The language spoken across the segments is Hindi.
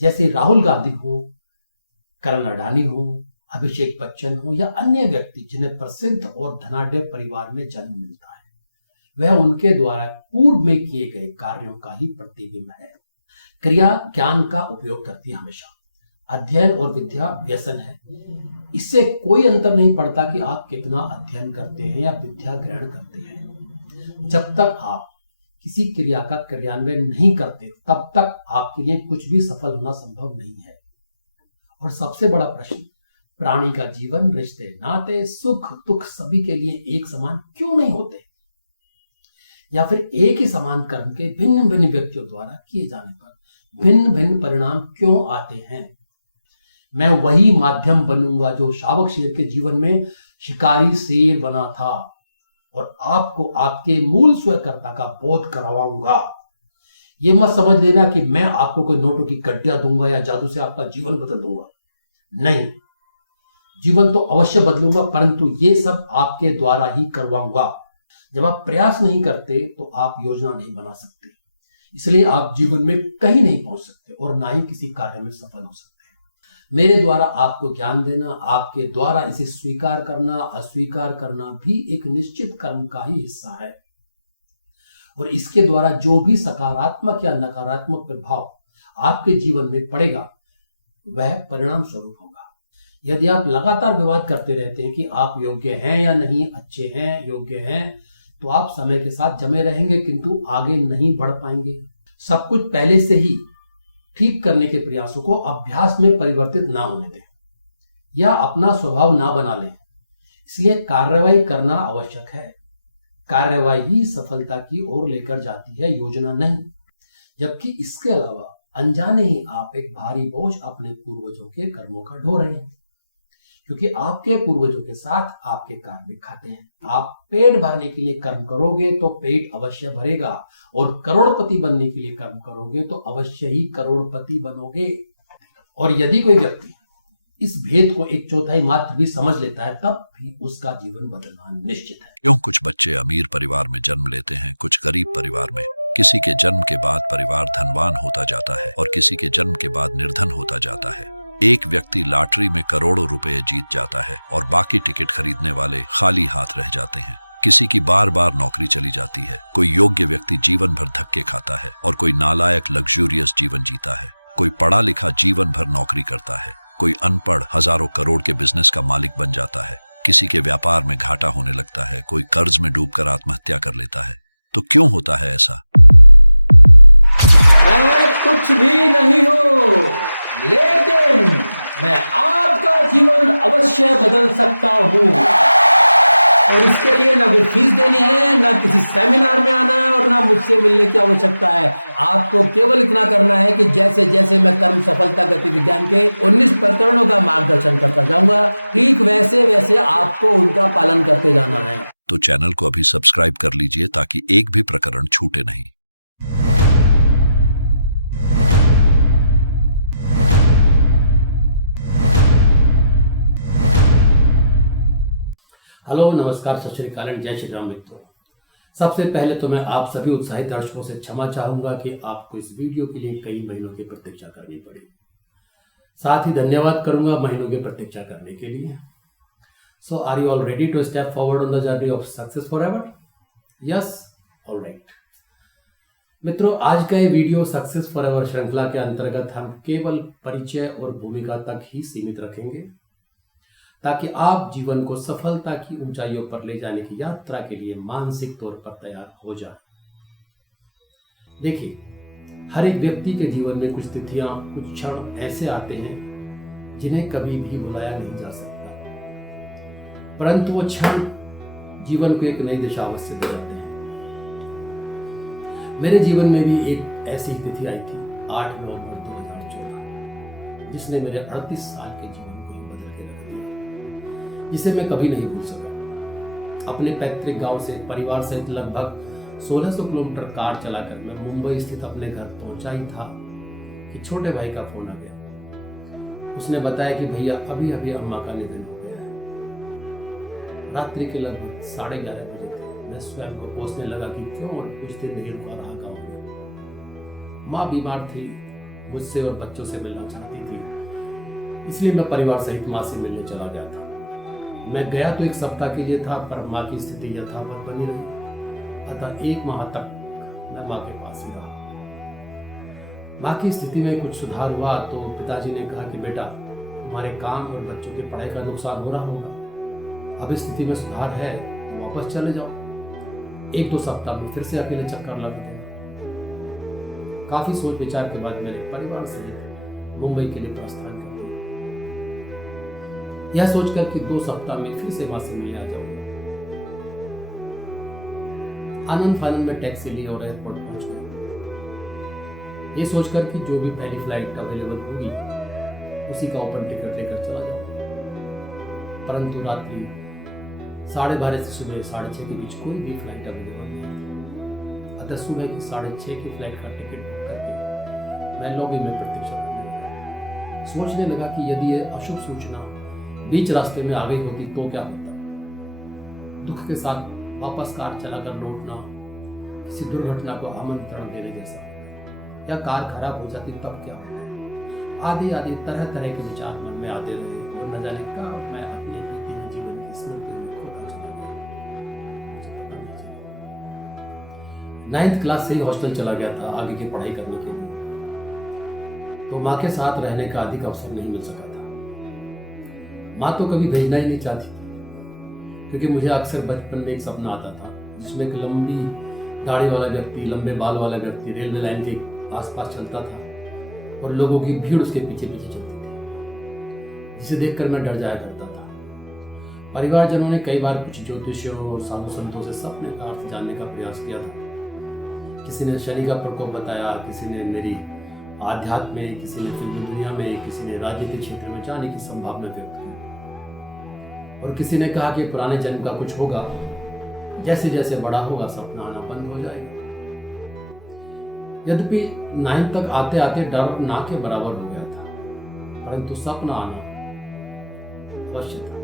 जैसे राहुल गांधी हो, करण अडानी हो, अभिषेक बच्चन हो या अन्य व्यक्ति जिन्हें प्रसिद्ध और धनाढ्य परिवार में जन्म मिलता है, वह उनके द्वारा पूर्व में किए गए कार्यों का ही प्रतिबिंब है। क्रिया ज्ञान का उपयोग करती है हमेशा। अध्ययन और विद्या व्यसन है। इससे कोई अंतर नहीं पड़ता कि आप कितना अध्ययन करते हैं या विद्या ग्रहण करते हैं। जब तक आप किसी क्रिया का क्रियान्वयन नहीं करते, तब तक आपके लिए कुछ भी सफल होना संभव नहीं है। और सबसे बड़ा प्रश्न, प्राणी का जीवन, रिश्ते, नाते, सुख दुख सभी के लिए एक समान क्यों नहीं होते? या फिर एक ही समान कर्म के भिन्न भिन्न व्यक्तियों द्वारा किए जाने पर भिन्न भिन्न परिणाम क्यों आते हैं? मैं वही माध्यम बनूंगा जो शावक शेर के जीवन में शिकारी शेर बना था, और आपको आपके मूल स्वयंकर्ता का बोध करवाऊंगा। ये मत समझ लेना कि मैं आपको कोई नोटों की गड्ढियां दूंगा या जादू से आपका जीवन बदल दूंगा। नहीं, जीवन तो अवश्य बदलूंगा, परंतु ये सब आपके द्वारा ही करवाऊंगा। जब आप प्रयास नहीं करते तो आप योजना नहीं बना सकते, इसलिए आप जीवन में कहीं नहीं पहुंच सकते और ना ही किसी कार्य में सफल हो सकते हैं। मेरे द्वारा आपको ज्ञान देना, आपके द्वारा इसे स्वीकार करना अस्वीकार करना भी एक निश्चित कर्म का ही हिस्सा है, और इसके द्वारा जो भी सकारात्मक या नकारात्मक प्रभाव आपके जीवन में पड़ेगा वह परिणाम स्वरूप होगा। यदि आप लगातार विवाद करते रहते हैं कि आप योग्य हैं या नहीं, अच्छे हैं, योग्य हैं, तो आप समय के साथ जमे रहेंगे किंतु आगे नहीं बढ़ पाएंगे। सब कुछ पहले से ही ठीक करने के प्रयासों को अभ्यास में परिवर्तित ना होने दें या अपना स्वभाव ना बना लें। इसलिए कार्रवाई करना आवश्यक है। कार्रवाई ही सफलता की ओर लेकर जाती है, योजना नहीं। जबकि इसके अलावा अनजाने ही आप एक भारी बोझ अपने पूर्वजों के कर्मों का ढो रहे हैं, क्योंकि आपके पूर्वजों के साथ आपके कार्य भी खाते हैं। आप पेट भरने के लिए कर्म करोगे तो पेट अवश्य भरेगा, और करोड़पति बनने के लिए कर्म करोगे तो अवश्य ही करोड़पति बनोगे। और यदि कोई व्यक्ति इस भेद को एक चौथाई मात्र भी समझ लेता है, तब भी उसका जीवन बदलना निश्चित है। कुछ बच्चे अमीर परिवार में जन्म लेते हैं, कुछ गरीब परिवार में। किसी के जन्म के बाद परिवार धनवान होता जाता है और किसी के जन्म के बाद निर्धन होता जाता है। एक व्यक्ति लाखों में करोड़ों रुपए जीत जाता है और बाकी के परिवार सारी हाथ हो जाते हैं। किसी की महिला नौकरी चली जाती है, कोई लड़की के जीवन में करके खाता है, और कोई परिवार में जीवन जीता है, कोई पढ़ा लिखा जीवन पर नौकरी करता है, कोई अनपढ़ फसल होकर बिजनेस करना बन जाता है। किसी के व्यापार में घाटा होने लगता है, कोई कर्ज में डूबकर आत्महत्या कर लेता है। तो क्यों होता है ऐसा? चैनल को सब्सक्राइब कर लीजिए ताकि एक भी प्रतिबंध छूटे नहीं। हेलो, नमस्कार, सत श्री अकाल, जय श्री राम मित्रों। सबसे पहले तो मैं आप सभी उत्साहित दर्शकों से क्षमा चाहूंगा कि आपको इस वीडियो के लिए कई महीनों की प्रतीक्षा करनी पड़ी। साथ ही धन्यवाद करूंगा महीनों की प्रतीक्षा करने के लिए। So are you all ready to step forward on the journey of success forever? Yes, alright. मित्रों, आज का ये वीडियो सक्सेस फॉरएवर श्रृंखला के अंतर्गत हम केवल परिचय और भूमिका तक ही सीमित रखेंगे, ताकि आप जीवन को सफलता की ऊंचाइयों पर ले जाने की यात्रा के लिए मानसिक तौर पर तैयार हो जाएं। देखिए, हर एक व्यक्ति के जीवन में कुछ तिथियां, कुछ क्षण ऐसे आते हैं जिन्हें कभी भी भुलाया नहीं जा सकता, परंतु वो क्षण जीवन को एक नई दिशा अवश्य दे जाते हैं। मेरे जीवन में भी एक ऐसी ही तिथि आई थी, 8 नवंबर 2014, जिसने मेरे 38 साल के जीवन को ही बदल के रख दिया, जिसे मैं कभी नहीं भूल सका। अपने पैतृक गांव से परिवार सहित लगभग 1600 किलोमीटर कार चलाकर मैं मुंबई स्थित अपने घर पहुंचा ही था कि छोटे भाई का फोन आ गया। उसने बताया कि भैया अभी अभी अम्मा का निधन हो गया है। रात्रि के लगभग 11:30 बजे थे। मैं स्वयं को कोसने लगा कि क्यों और कुछ देर नहीं रुका रहा गाँव में। माँ बीमार थी मुझसे और बच्चों से मिलना चाहती थी, इसलिए मैं परिवार सहित माँ से मिलने चला गया था। मैं गया तो 1 सप्ताह के लिए था, पर माँ की स्थिति यथावत बनी रही, अतः 1 माह तक मैं माँ के पास ही रहा। माँ की स्थिति में कुछ सुधार हुआ तो पिताजी ने कहा कि बेटा, तुम्हारे काम और बच्चों की पढ़ाई का नुकसान हो रहा होगा, अब स्थिति में सुधार है तो वापस चले जाओ, 1-2 सप्ताह में फिर से अकेले चक्कर लगा देना। काफी सोच विचार के बाद मैंने परिवार सहित मुंबई के लिए प्रस्थान कर दिया, यह सोचकर कि 2 सप्ताह में फिर से माँ से मिलने आ जाऊंगा। आनंद फानंद में टैक्सी ली और एयरपोर्ट पहुंच गया, ये सोचकर कि जो भी पहली फ्लाइट अवेलेबल होगी उसी का ओपन टिकट लेकर चला जाऊंगा। परंतु रात्रि 12:30 से सुबह 6:30 के बीच कोई भी फ्लाइट अवेलेबल नहीं थी, अतः सुबह की 6:30 की फ्लाइट का टिकट बुक करके मैं लॉबी में प्रतीक्षा करने लगा। सोचने लगा कि यदि यह अशुभ सूचना बीच रास्ते में आ गई होती तो क्या होता। दुख के साथ वापस कार चलाकर लौटना किसी दुर्घटना को आमंत्रण देने जैसा, या कार खराब हो जाती तब क्या होता। आदि तरह तरह के विचार मन में आते रहे और न जाने कब मैं अपने बीते हुए जीवन की स्मृति में खोता चला गया, मुझे पता नहीं चला। 9th क्लास से ही हॉस्टल चला गया था आगे की पढ़ाई करने के लिए, तो माँ के साथ रहने का अधिक अवसर नहीं मिल सका था। माँ तो कभी भेजना ही नहीं चाहती थी, क्योंकि मुझे अक्सर बचपन में एक सपना आता था जिसमें एक लंबी दाढ़ी वाला व्यक्ति, लंबे बाल वाला व्यक्ति रेलवे लाइन के आसपास चलता था और लोगों की भीड़ उसके पीछे पीछे चलती थी, जिसे देखकर मैं डर जाया करता था। परिवारजनों ने कई बार कुछ ज्योतिषियों और साधु संतों से सपने का अर्थ जानने का प्रयास किया था। किसी ने शनि का प्रकोप बताया, किसी ने मेरी आध्यात्म में, किसी ने फिल्म दुनिया में, किसी ने राजनीतिक क्षेत्र में जाने की संभावना व्यक्त की, और किसी ने कहा कि पुराने जन्म का कुछ होगा, जैसे जैसे बड़ा होगा सपना आना बंद हो जाएगा। यद्यपि 9th तक आते आते डर ना के बराबर हो गया था, परंतु सपना आना अवश्य था।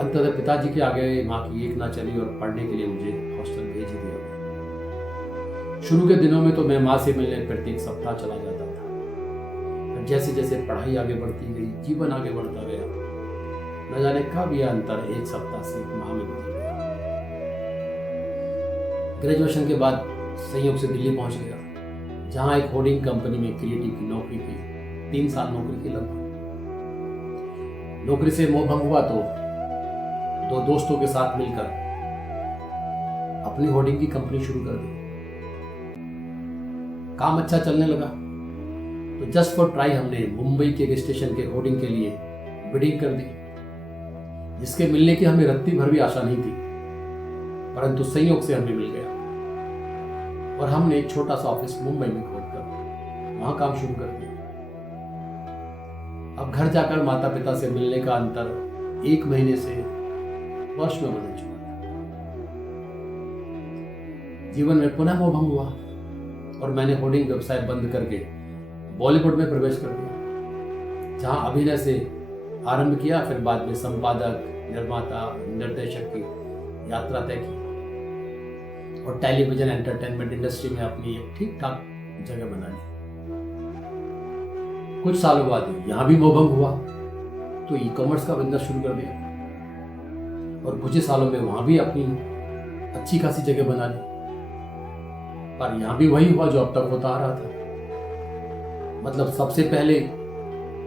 अंततः पिताजी के आगे माँ की एक ना चली और पढ़ने के लिए मुझे हॉस्टल भेज ही दिया गया। शुरू के दिनों में तो मैं माँ से मिलने प्रत्येक सप्ताह चला जाता था, पर जैसे जैसे पढ़ाई आगे बढ़ती गई, जीवन आगे बढ़ता गया, न जाने कब यह अंतर 1 सप्ताह से 1 माह में बदल गया। ग्रेजुएशन के बाद संयोग से दिल्ली पहुंच गया, जहां एक होर्डिंग कंपनी में क्रिएटिव की नौकरी की। 3 साल नौकरी की लगभग। नौकरी से मोह भंग हुआ तो 2 दोस्तों के साथ मिलकर अपनी होर्डिंग की कंपनी शुरू कर दी। काम अच्छा चलने लगा तो जस्ट फॉर ट्राई हमने मुंबई के एक स्टेशन के होर्डिंग के लिए बिडिंग कर दी, जिसके मिलने की हमें रत्ती भर भी आशा नहीं थी, परंतु संयोग से हमें मिल गया और हमने एक छोटा सा ऑफिस मुंबई में खोलकर वहां काम शुरू कर दिया। अब घर जाकर माता पिता से मिलने का अंतर 1 महीने से वर्ष में बदल चुका था। जीवन में पुनः मोह भंग हुआ और मैंने होर्डिंग व्यवसाय बंद करके बॉलीवुड में प्रवेश कर दिया, जहां अभिनय से आरंभ किया, फिर बाद में संपादक, निर्माता, निर्देशक की यात्रा तय की और टेलीविजन एंटरटेनमेंट इंडस्ट्री में अपनी एक ठीक ठाक जगह बना ली। कुछ सालों बाद यहां भी मोह भंग हुआ तो ई कॉमर्स का बिजनेस शुरू कर दिया और कुछ ही सालों में वहां भी अपनी अच्छी खासी जगह बना ली, पर यहां भी वही हुआ जो अब तक होता आ रहा था। मतलब सबसे पहले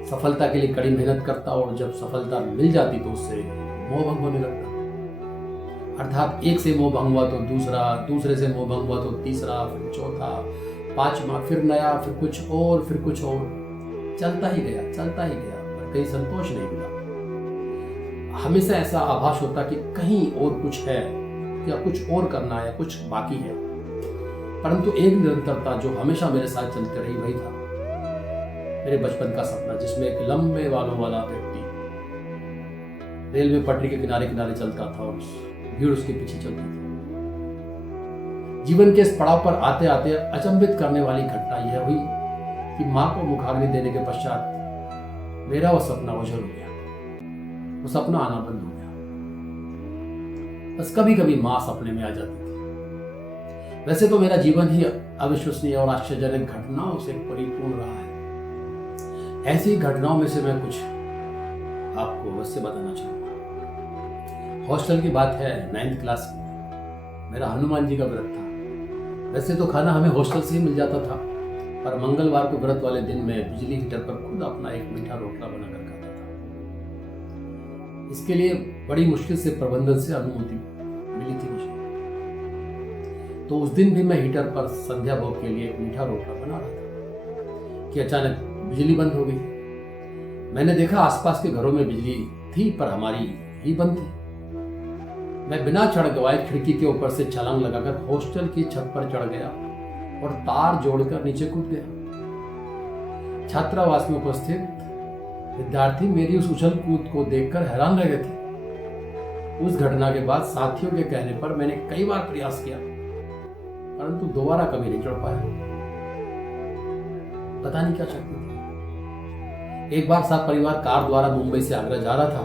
सफलता के लिए कड़ी मेहनत करता और जब सफलता मिल जाती तो उससे मोह भंग होने लगता। अर्थात एक से मोह भंग हुआ तो दूसरा, दूसरे से मोह भंग हुआ तो तीसरा, फिर चौथा, 5वां, फिर नया, फिर कुछ और, फिर कुछ और, चलता ही गया पर कहीं संतोष नहीं मिला। हमेशा ऐसा आभास होता कि कहीं और कुछ है या कुछ और करना है या कुछ बाकी है, परंतु एक निरंतरता जो हमेशा मेरे साथ चलती रही वही था मेरे बचपन का सपना, जिसमें एक लंबे बालों वाला व्यक्ति रेलवे पटरी के किनारे किनारे चलता था और भीड़ उसके पीछे चलती थी। जीवन के इस पड़ाव पर आते आते अचंभित करने वाली घटना यह हुई कि माँ को मुखाग्नि देने के पश्चात मेरा वो सपना ओझल हो गया, वो सपना आना बंद हो गया। बस कभी कभी माँ सपने में आ जाती थी, वैसे तो मेरा जीवन ही अविश्वसनीय और आश्चर्यजनक घटनाओं से परिपूर्ण रहा है। ऐसी घटनाओं में से मैं कुछ आपको अवश्य बताना चाहूंगा। हॉस्टल की बात है, 9th क्लास में मेरा हनुमान जी का व्रत था। वैसे तो खाना हमें हॉस्टल से ही मिल जाता था, पर मंगलवार को व्रत वाले दिन मैं बिजली हीटर पर खुद अपना एक मीठा रोटला बनाकर खाता था। इसके लिए बड़ी मुश्किल से प्रबंधन से अनुमति मिली थी मुझे। तो उस दिन भी मैं हीटर पर संध्या भोग के लिए एक मीठा रोटला बना रहा था कि अचानक बिजली बंद हो गई। मैंने देखा आसपास के घरों में बिजली थी, पर हमारी ही बंद थी। मैं बिना चढ़ गवाए खिड़की के ऊपर से छलांग लगाकर हॉस्टल की छत पर चढ़ गया और तार जोड़कर नीचे कूद गया। छात्रावास में उपस्थित विद्यार्थी मेरी उस उछल कूद को देखकर हैरान रह गए थे। उस घटना के बाद साथियों के कहने पर मैंने कई बार प्रयास किया, परंतु दोबारा कभी नहीं चढ़ पाया। पता नहीं क्या शक्ति थी। एक बार साथ परिवार कार द्वारा मुंबई से आगरा जा रहा था।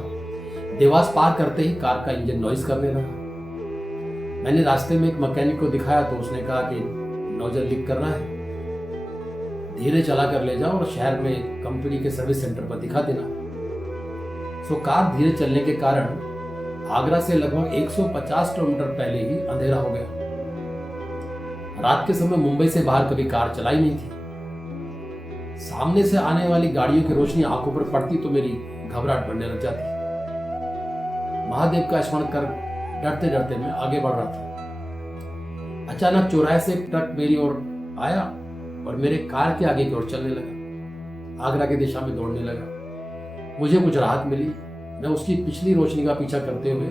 देवास पार करते ही कार का इंजन नॉइज करने लगा। मैंने रास्ते में एक मैकेनिक को दिखाया तो उसने कहा कि नोजल लीक कर रहा है, धीरे चला कर ले जाओ और शहर में कंपनी के सर्विस सेंटर पर दिखा देना। सो कार धीरे चलने के कारण आगरा से लगभग 150 किलोमीटर पहले ही अंधेरा हो गया। रात के समय मुंबई से बाहर कभी कार चलाई नहीं थी। सामने से आने वाली गाड़ियों की रोशनी आंखों पर पड़ती तो मेरी घबराहट बढ़ने लग जाती। महादेव का स्मरण कर डरते डरते मैं आगे बढ़ रहा था। अचानक चौराहे से एक ट्रक मेरी ओर आया और मेरे कार के आगे की ओर चलने लगा। आगरा की दिशा में दौड़ने लगा। मुझे कुछ राहत मिली। मैं उसकी पिछली रोशनी का पीछा करते हुए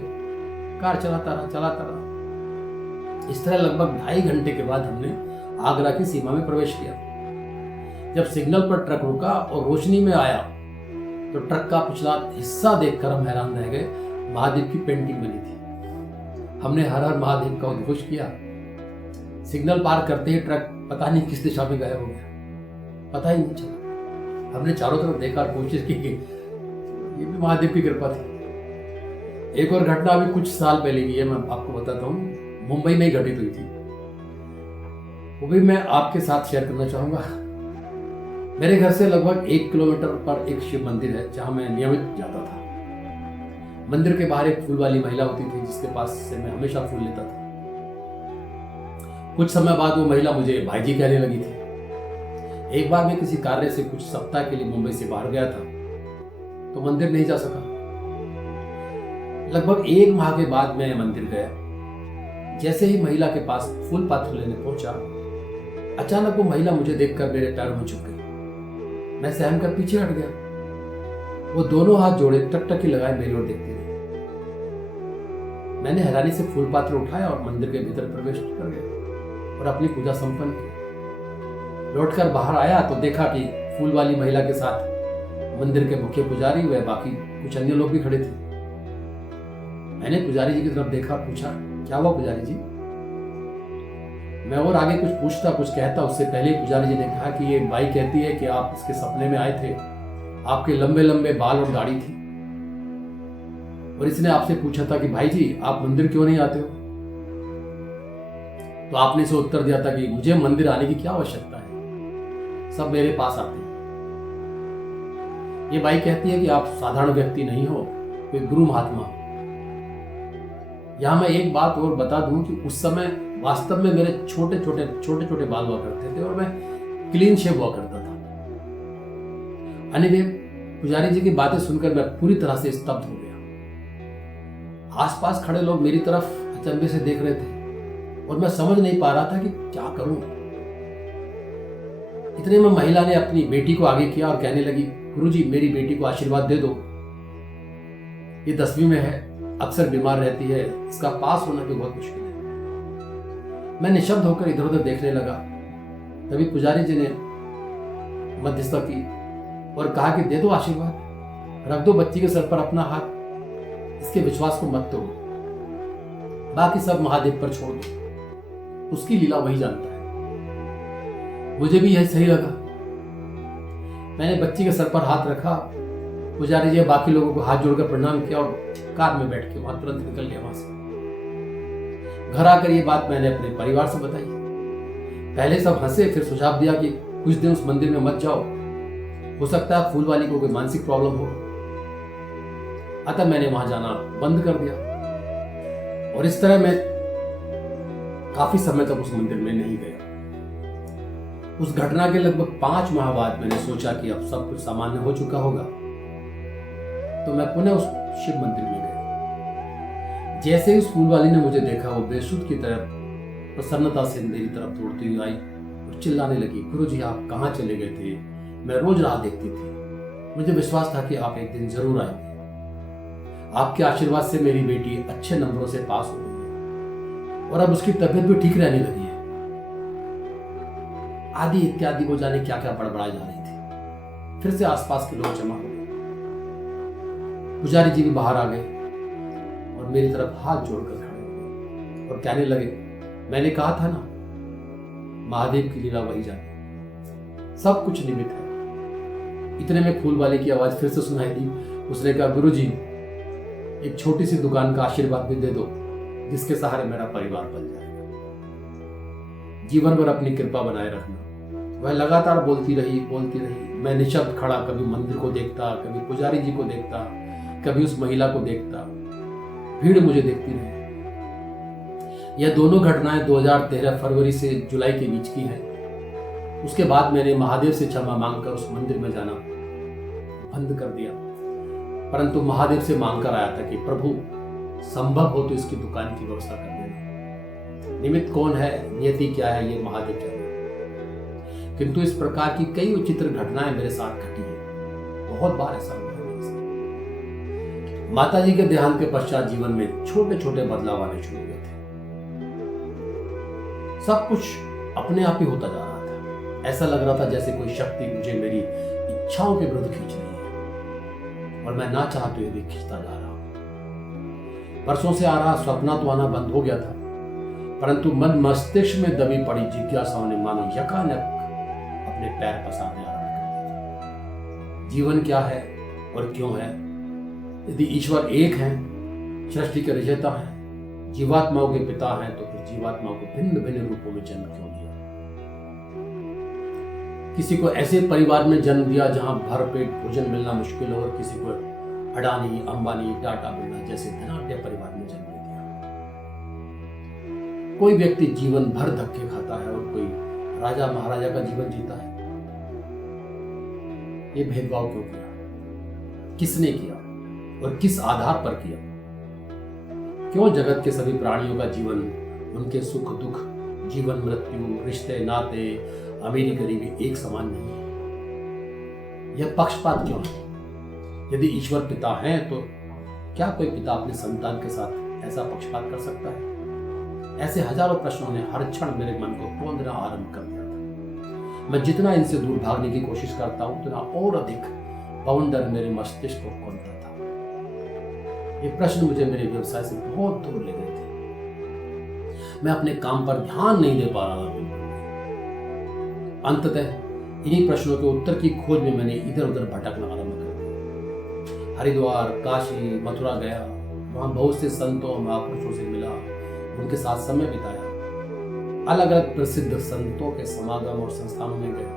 कार चलाता रहा। इस तरह लगभग 2.5 घंटे के बाद हमने आगरा की सीमा में प्रवेश किया। जब सिग्नल पर ट्रक रुका और रोशनी में आया तो ट्रक का पिछला हिस्सा देखकर हम हैरान रह गए। महादेव की पेंटिंग बनी थी। हमने हर हर महादेव का उद्घोष किया। सिग्नल पार करते ही ट्रक पता नहीं किस दिशा में गायब हो गया, पता ही नहीं चला। हमने चारों तरफ देखा और कोशिश की कि ये भी महादेव की कृपा थी। एक और घटना अभी कुछ साल पहले की है, मैं आपको बताता हूँ। मुंबई में ही घटित हुई थी, वो भी मैं आपके साथ शेयर करना चाहूंगा। मेरे घर से लगभग 1 किलोमीटर पर एक शिव मंदिर है जहां मैं नियमित जाता था। मंदिर के बाहर एक फूल वाली महिला होती थी जिसके पास से मैं हमेशा फूल लेता था। कुछ समय बाद वो महिला मुझे भाईजी कहने लगी थी। एक बार मैं किसी कार्य से कुछ सप्ताह के लिए मुंबई से बाहर गया था तो मंदिर नहीं जा सका। लगभग 1 माह के बाद मैं मंदिर गया। जैसे ही महिला के पास फूल पात्र लेने पहुंचा, अचानक वो महिला मुझे देखकर मेरे पैरों में झुक गई। मैं सहम कर पीछे हट गया। वो दोनों हाथ जोड़े टकटकी लगाए मेरी ओर देखती रही। मैंने हैरानी से फूल पात्र उठाया और मंदिर के भीतर प्रवेश कर गया और अपनी पूजा संपन्न की। लौटकर बाहर आया तो देखा कि फूल वाली महिला के साथ मंदिर के मुख्य पुजारी व बाकी कुछ अन्य लोग भी खड़े थे। मैंने पुजारी जी की तरफ देखा, पूछा, क्या हुआ पुजारी जी? मैं और आगे कुछ पूछता कुछ कहता उससे पहले पुजारी जी ने कहा कि ये बाई कहती है कि आप इसके सपने में आए थे, आपके लंबे लंबे बाल और दाढ़ी थी, और इसने आपसे पूछा था कि भाई जी आप मंदिर क्यों नहीं आते हो? तो आपने इसे उत्तर दिया था कि मुझे मंदिर आने की क्या आवश्यकता है, सब मेरे पास आते हैं। ये बाई कहती है कि आप साधारण व्यक्ति नहीं हो, कोई गुरु महात्मा हो। यहां मैं एक बात और बता दूं कि उस समय वास्तव में मेरे छोटे छोटे बाल हुआ करते थे और मैं क्लीन शेव हुआ करता था। अनिवे पुजारी जी की बातें सुनकर मैं पूरी तरह से स्तब्ध हो गया। आसपास खड़े लोग मेरी तरफ अचंभे से देख रहे थे और मैं समझ नहीं पा रहा था कि क्या करूं। इतने में महिला ने अपनी बेटी को आगे किया और कहने लगी, गुरुजी मेरी बेटी को आशीर्वाद दे दो, ये 10वीं में है, अक्सर बीमार रहती है, इसका पास होना भी बहुत मुश्किल है। मैं निशब्द होकर इधर उधर देखने लगा। तभी पुजारी जी ने मध्यस्थता की और कहा कि दे दो आशीर्वाद, रख दो बच्ची के सर पर अपना हाथ, इसके विश्वास को मत तोड़ो, बाकी सब महादेव पर छोड़ दो, उसकी लीला वही जानता है। मुझे भी यही सही लगा। मैंने बच्ची के सर पर हाथ रखा। पुजारी जी बाकी लोगों को हाथ जोड़कर प्रणाम किया और कार में बैठ के वहां तुरंत निकल गया वहां से। घर आकर ये बात मैंने अपने परिवार से बताई। पहले सब हंसे, फिर सुझाव दिया कि कुछ दिन उस मंदिर में मत जाओ, हो सकता है फूल वाली को कोई मानसिक प्रॉब्लम हो। अतः मैंने वहां जाना बंद कर दिया और इस तरह मैं काफी समय तक उस मंदिर में नहीं गया। उस घटना के लगभग 5 माह बाद मैंने सोचा कि अब सब कुछ सामान्य हो चुका होगा, तो मैं पुनः उस शिव मंदिर में गया। जैसे ही उस फूल वाली ने मुझे देखा, वो बेसुध की तरह प्रसन्नता से मेरी तरफ दौड़ती हुई आई और चिल्लाने लगी, गुरुजी आप कहाँ चले गए थे? मैं रोज राह देखती थी, मुझे विश्वास था कि आप एक दिन जरूर आएंगे। आपके आशीर्वाद से मेरी बेटी अच्छे नंबरों से पास हो गई है और अब उसकी तबीयत भी ठीक रहने लगी है। आदि इत्यादि को जाने क्या क्या बड़बड़ाई जा रही थी। फिर से आसपास के लोग जमा हो गए। पुजारी जी भी बाहर आ गए और मेरी तरफ हाथ जोड़कर खड़े हो गए और कहने लगे, मैंने कहा था ना, महादेव की लीला वही जाने, सब कुछ निमित्त है। इतने में फूल वाले की आवाज फिर से सुनाई दी। उसने कहा, गुरुजी एक छोटी सी दुकान का आशीर्वाद भी दे दो, जिसके सहारे मेरा परिवार पल जाएगा। जीवन भर अपनी कृपा बनाए रखना। वह लगातार बोलती रही। मैं निशब्द खड़ा, कभी मंदिर को देखता, कभी पुजारी जी को देखता, कभी उस महिला को देखता। भीड़ मुझे देखती रही। यह दोनों घटनाएं 2013 फरवरी से जुलाई के बीच की हैं। उसके बाद मैंने महादेव से क्षमा मांगकर उस मंदिर में जाना बंद कर दिया, परंतु महादेव से मांगकर आया था कि प्रभु संभव हो तो इसकी दुकान की व्यवस्था कर देना। निमित्त कौन है, नियति क्या है, ये महादेव जाने। किंतु इस प्रकार की कई विचित्र घटनाएं मेरे साथ घटी है। बहुत बार ऐसा हुआ है मेरे साथ। माता जी के देहांत के पश्चात जीवन में छोटे छोटे बदलाव आने शुरू हुए थे। सब कुछ अपने आप ही होता जा रहा था। ऐसा लग रहा था जैसे कोई शक्ति मुझे मेरी इच्छाओं के विरुद्ध खींच रही है और मैं ना चाहते हुए भी खींचता जा रहा हूं। वर्षों से आ रहा सपना तो आना बंद हो गया था, परंतु मन मस्तिष्क में दबी पड़ी जिज्ञासाओं ने मानो यकानक अपने पैर पसारने आरंभ कर दिया। जीवन क्या है और क्यों है? यदि ईश्वर एक है, सृष्टि के रचयिता है, जीवात्माओं के पिता हैं, तो फिर जीवात्माओं को भिन्न भिन्न रूपों में जन्म क्यों दिया? किसी को ऐसे परिवार में जन्म दिया जहां भरपेट भोजन मिलना मुश्किल हो और किसी को अडानी, अंबानी, टाटा, बिरला जैसे धनाढ्य परिवार में जन्म दिया। कोई व्यक्ति जीवन भर धक्के खाता है और कोई राजा महाराजा का जीवन जीता है। ये भेदभाव क्यों किया? किसने किया और किस आधार पर किया? क्यों जगत के सभी प्राणियों का जीवन, उनके सुख दुख, जीवन मृत्यु, रिश्ते नाते, अमीरी गरीबी एक समान नहीं है? यह पक्षपात क्यों है? यदि ईश्वर पिता हैं तो क्या कोई पिता अपने संतान के साथ ऐसा पक्षपात कर सकता है? ऐसे हजारों प्रश्नों ने हर क्षण मेरे मन को तोड़ना आरंभ कर दिया था। मैं जितना इनसे दूर भागने की कोशिश करता हूं, उतना और अधिक बवंडर मेरे मस्तिष्क को खोलता था। ये प्रश्न मुझे मेरे व्यवसाय से बहुत दूर ले गए थे। मैं अपने काम पर ध्यान नहीं दे पा रहा था बिल्कुल। अंततः इन्हीं प्रश्नों के उत्तर की खोज में मैंने इधर उधर भटकना आरंभ कर दिया। हरिद्वार, काशी, मथुरा गया। वहां बहुत से संतों, महापुरुषों से मिला, उनके साथ समय बिताया। अलग अलग प्रसिद्ध संतों के समागम और संस्थानों में गया।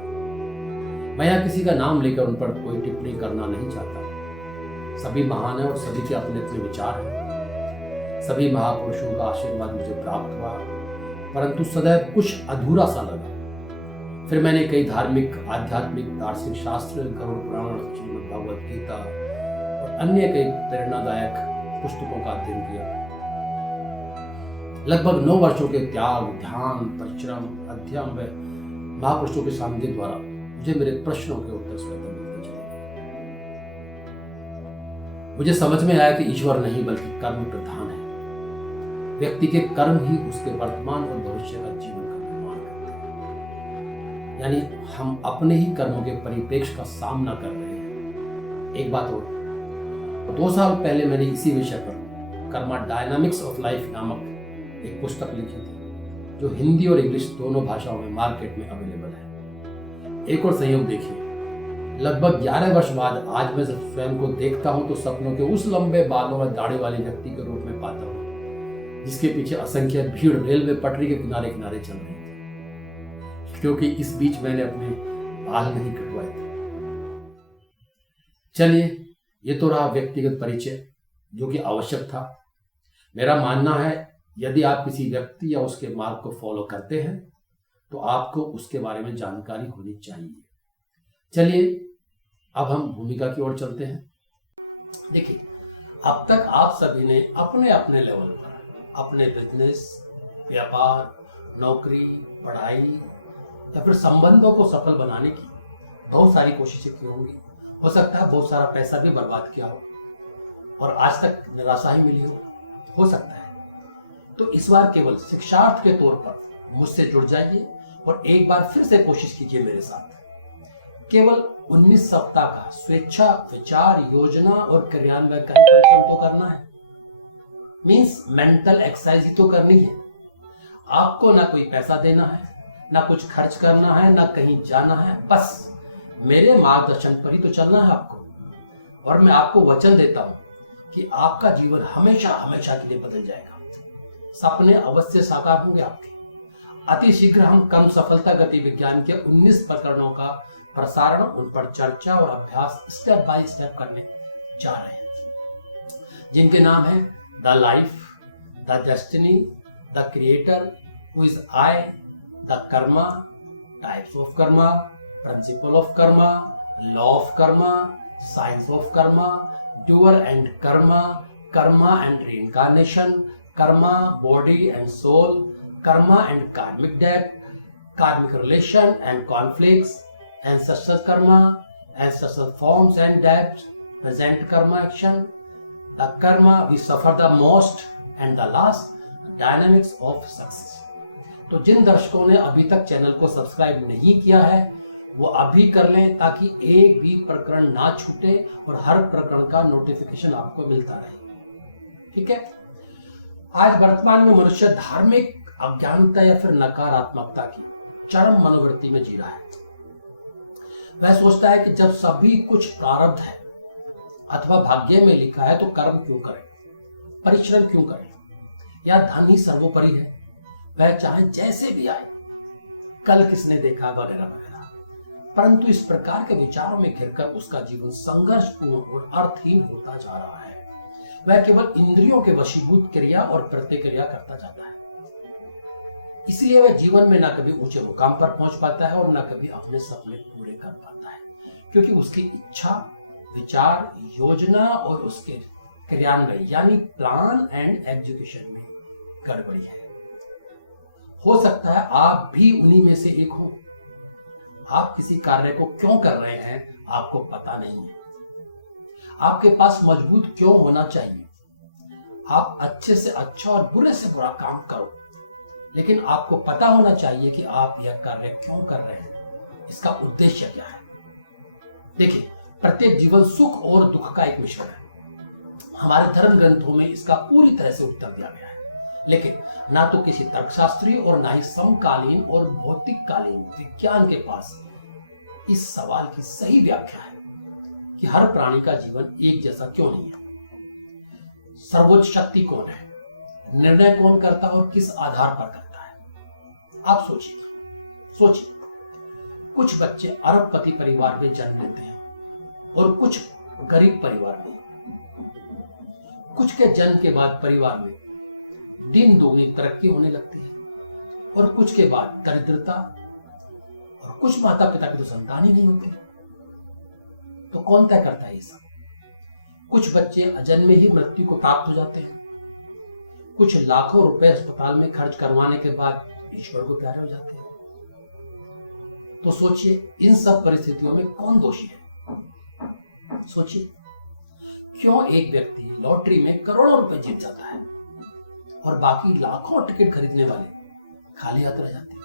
मैं यहाँ किसी का नाम लेकर उन पर कोई टिप्पणी करना नहीं चाहता। सभी महान हैं और सभी के अपने अपने विचार हैं। सभी महापुरुषों का आशीर्वाद मुझे प्राप्त हुआ, परंतु सदैव कुछ अधूरा सा लगा। फिर मैंने कई धार्मिक, आध्यात्मिक, दार्शनिक शास्त्र, गरुड़ पुराण, श्रीमद् भगवद गीता और अन्य कई प्रेरणादायक पुस्तकों का अध्ययन किया। लगभग 9 वर्षों के त्याग, ध्यान, परिश्रम, अध्ययन व महापुरुषों के सानिध्य द्वारा मुझे मेरे प्रश्नों के उत्तर स्वतः मिलते चले गए। मुझे समझ में आया कि ईश्वर नहीं बल्कि कर्म प्रधान है। व्यक्ति के कर्म ही उसके वर्तमान और भविष्य का जीवन का निर्माण करते हैं। यानी हम अपने ही कर्मों के परिप्रेक्ष्य का सामना कर रहे हैं। एक बात और, 2 साल पहले मैंने इसी विषय पर कर्मा डायनामिक्स ऑफ लाइफ नामक एक पुस्तक लिखी थी, जो हिंदी और इंग्लिश दोनों भाषाओं में मार्केट में अवेलेबल है। एक और संयोग देखिए, लगभग 11 वर्ष बाद आज मैं स्वयं को देखता हूं तो सपनों के उस लंबे बालों और दाढ़ी वाले व्यक्ति के रूप में पाता हूं, जिसके पीछे असंख्य भीड़ रेलवे पटरी के किनारे किनारे चल रही थी। क्योंकि इस बीच मैंने अपने बाल नहीं कटवाए थे। चलिए, ये तो रहा व्यक्तिगत परिचय जो कि आवश्यक था। मेरा मानना है यदि आप किसी व्यक्ति या उसके मार्ग को फॉलो करते हैं तो आपको उसके बारे में जानकारी होनी चाहिए। चलिए, अब हम भूमिका की ओर चलते हैं। देखिए, अब तक आप सभी ने अपने अपने लेवल पर अपने बिजनेस, व्यापार, नौकरी, पढ़ाई या फिर संबंधों को सफल बनाने की बहुत सारी कोशिशें की होंगी। हो सकता है बहुत सारा पैसा भी बर्बाद किया हो और आज तक निराशा ही मिली हो सकता है। तो इस बार केवल शिक्षार्थ के तौर पर मुझसे जुड़ जाइए और एक बार फिर से कोशिश कीजिए मेरे साथ। केवल 19 सप्ताह का स्वेच्छा, विचार, योजना और क्रियान्वयन का परिश्रम तो करना है। मींस मेंटल एक्सरसाइज ही तो करनी है। आपको ना कोई पैसा देना है, ना कुछ खर्च करना है, ना कहीं जाना है। बस मेरे मार्गदर्शन पर ही तो चलना है आपको। और मैं आपको वचन देता हूं कि आपका जीवन हमेशा हमेशा के लिए बदल जाएगा। सपने अवश्य साकार होंगे आपके। अति शीघ्र हम कम सफलता गति विज्ञान के 19 प्रकरणों का प्रसारण, उन पर चर्चा और अभ्यास स्टेप बाय स्टेप करने जा रहे हैं, जिनके नाम है the life, the destiny, the creator, who is I, the karma, types of karma, principle of karma, law of karma, science of karma, doer and karma, karma and reincarnation, karma, body and soul, karma and karmic death, karmic relation and conflicts, ancestral karma, ancestral forms and depths, present karma action, the karma we suffer the most, and the last, dynamics of success. तो जिन दर्शकों ने अभी तक चैनल को सब्सक्राइब नहीं किया है वो अभी कर लें ताकि एक भी प्रकरण ना छूटे और हर प्रकरण का नोटिफिकेशन आपको मिलता रहे। ठीक है। आज वर्तमान में मनुष्य धार्मिक अज्ञानता या फिर नकारात्मकता की चरम मनोवृत्ति में जी रहा है। वह सोचता है कि जब सभी कुछ प्रारब्ध है अथवा भाग्य में लिखा है तो कर्म क्यों करें, परिश्रम क्यों करें, या धन ही सर्वोपरि है, वह चाहे जैसे भी आए, कल किसने देखा, वगैरह वगैरह। परंतु इस प्रकार के विचारों में घिरकर उसका जीवन संघर्षपूर्ण और अर्थहीन होता जा रहा है। वह केवल इंद्रियों के वशीभूत क्रिया और प्रतिक्रिया करता जाता है। इसलिए वह जीवन में ना कभी ऊंचे मुकाम पर पहुंच पाता है और ना कभी अपने सपने पूरे कर पाता है, क्योंकि उसकी इच्छा, विचार, योजना और उसके क्रियान्वयन यानी प्लान एंड एग्जीक्यूशन में गड़बड़ी है। हो सकता है आप भी उन्हीं में से एक हो। आप किसी कार्य को क्यों कर रहे हैं आपको पता नहीं है। आपके पास मजबूत क्यों होना चाहिए। आप अच्छे से अच्छा और बुरे से बुरा काम करो, लेकिन आपको पता होना चाहिए कि आप यह कार्य क्यों कर रहे हैं, इसका उद्देश्य क्या है। देखिए, प्रत्येक जीवन सुख और दुख का एक मिश्रण है। हमारे धर्म ग्रंथों में इसका पूरी तरह से उत्तर दिया गया है, लेकिन ना तो किसी तर्कशास्त्री और ना ही समकालीन और भौतिककालीन विज्ञान के पास इस सवाल की सही व्याख्या है कि हर प्राणी का जीवन एक जैसा क्यों नहीं है। सर्वोच्च शक्ति कौन है, निर्णय कौन करता है और किस आधार पर करता है। आप सोचिए, कुछ बच्चे अरबपति परिवार में जन्म लेते हैं और कुछ गरीब परिवार में। कुछ के जन्म के बाद परिवार में दिन दोगुनी तरक्की होने लगती है और कुछ के बाद दरिद्रता, और कुछ माता पिता की तो संतान ही नहीं होती। तो कौन तय करता है ये सब। कुछ बच्चे अजन्मे ही मृत्यु को प्राप्त हो जाते हैं, कुछ लाखों रुपए अस्पताल में खर्च करवाने के बाद ईश्वर को प्यारे हो जाते हैं। तो सोचिए, इन सब परिस्थितियों में कौन दोषी है। सोचिए, क्यों एक व्यक्ति लॉटरी में करोड़ों रुपए जीत जाता है और बाकी लाखों टिकट खरीदने वाले खाली हाथ रह जाते हैं।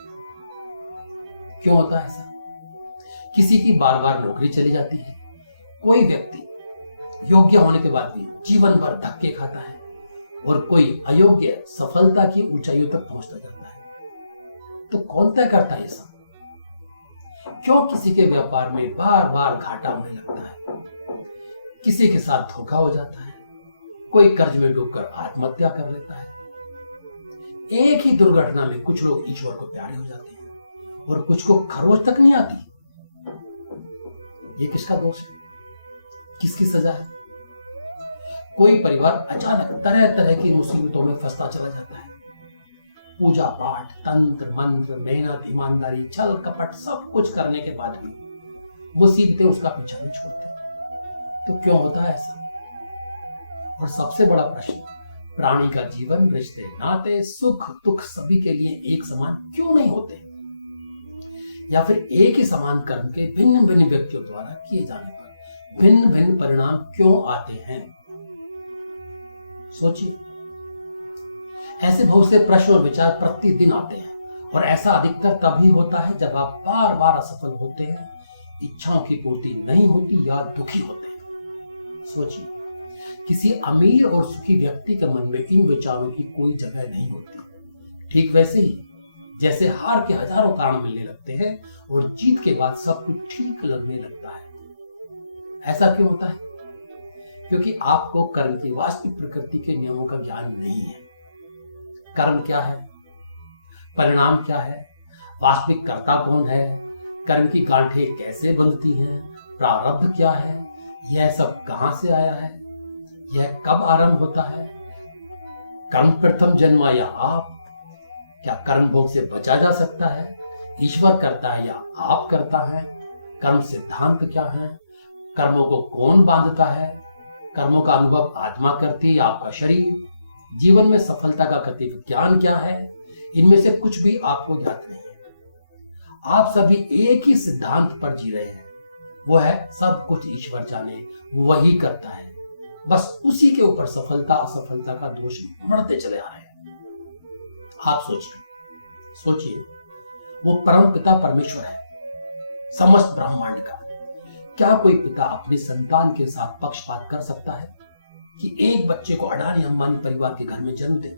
क्यों होता है ऐसा। किसी की बार बार नौकरी चली जाती है, कोई व्यक्ति योग्य होने के बाद भी जीवन भर धक्के खाता है और कोई अयोग्य सफलता की ऊंचाइयों तक पहुंचता जाता है। तो कौन तय करता है ये सब। क्यों किसी के व्यापार में बार बार घाटा होने लगता है, किसी के साथ धोखा हो जाता है, कोई कर्ज में डूबकर आत्महत्या कर लेता है। एक ही दुर्घटना में कुछ लोग ईश्वर को प्यारे हो जाते हैं और कुछ को खरोच तक नहीं आती। ये किसका दोष है? किसकी सजा है? कोई परिवार अचानक तरह तरह की मुसीबतों में फंसता चला जाता है। पूजा पाठ, तंत्र मंत्र, मेहनत, ईमानदारी, छल कपट सब कुछ करने के बाद भी मुसीबतें उसका पीछा नहीं छोड़ती। तो क्यों होता है ऐसा? और सबसे बड़ा प्रश्न, प्राणी का जीवन, रिश्ते नाते, सुख दुख सभी के लिए एक समान क्यों नहीं होते? या फिर एक ही समान कर्म के भिन्न भिन्न व्यक्तियों द्वारा किए जाने पर भिन्न भिन्न परिणाम क्यों आते हैं? सोचिए। ऐसे बहुत से प्रश्न और विचार प्रतिदिन आते हैं, और ऐसा अधिकतर तभी होता है जब आप बार बार असफल होते हैं, इच्छाओं की पूर्ति नहीं होती या दुखी होते हैं। सोचिए, किसी अमीर और सुखी व्यक्ति के मन में इन विचारों की कोई जगह नहीं होती। ठीक वैसे ही जैसे हार के हजारों कारण मिलने लगते हैं और जीत के बाद सब कुछ ठीक लगने लगता है। ऐसा क्यों होता है? क्योंकि आपको कर्म की वास्तविक प्रकृति के नियमों का ज्ञान नहीं है। कर्म क्या है? परिणाम क्या है? वास्तविक कर्ता कौन है? कर्म की गांठें कैसे बंधती हैं? प्रारब्ध क्या है? यह सब कहां से आया है? यह कब आरंभ होता है? कर्म प्रथम जन्मा या आप? क्या कर्म भोग से बचा जा सकता है? ईश्वर करता है या आप करता है? कर्म सिद्धांत क्या है? कर्मों को कौन बांधता है? कर्मों का अनुभव आत्मा करती है या आपका शरीर? जीवन में सफलता का गति विज्ञान क्या है? इनमें से कुछ भी आपको ज्ञात नहीं है। आप सभी एक ही सिद्धांत पर जी रहे हैं, वो है सब कुछ ईश्वर जाने, वही करता है। बस उसी के ऊपर सफलता असफलता का दोष मढ़ते चले आ रहे हैं। आप सोचिए, वो परम पिता परमेश्वर है, समस्त ब्रह्मांड का। क्या कोई पिता अपनी संतान के साथ पक्षपात कर सकता है कि एक बच्चे को अडानी अंबानी परिवार के घर में जन्म दे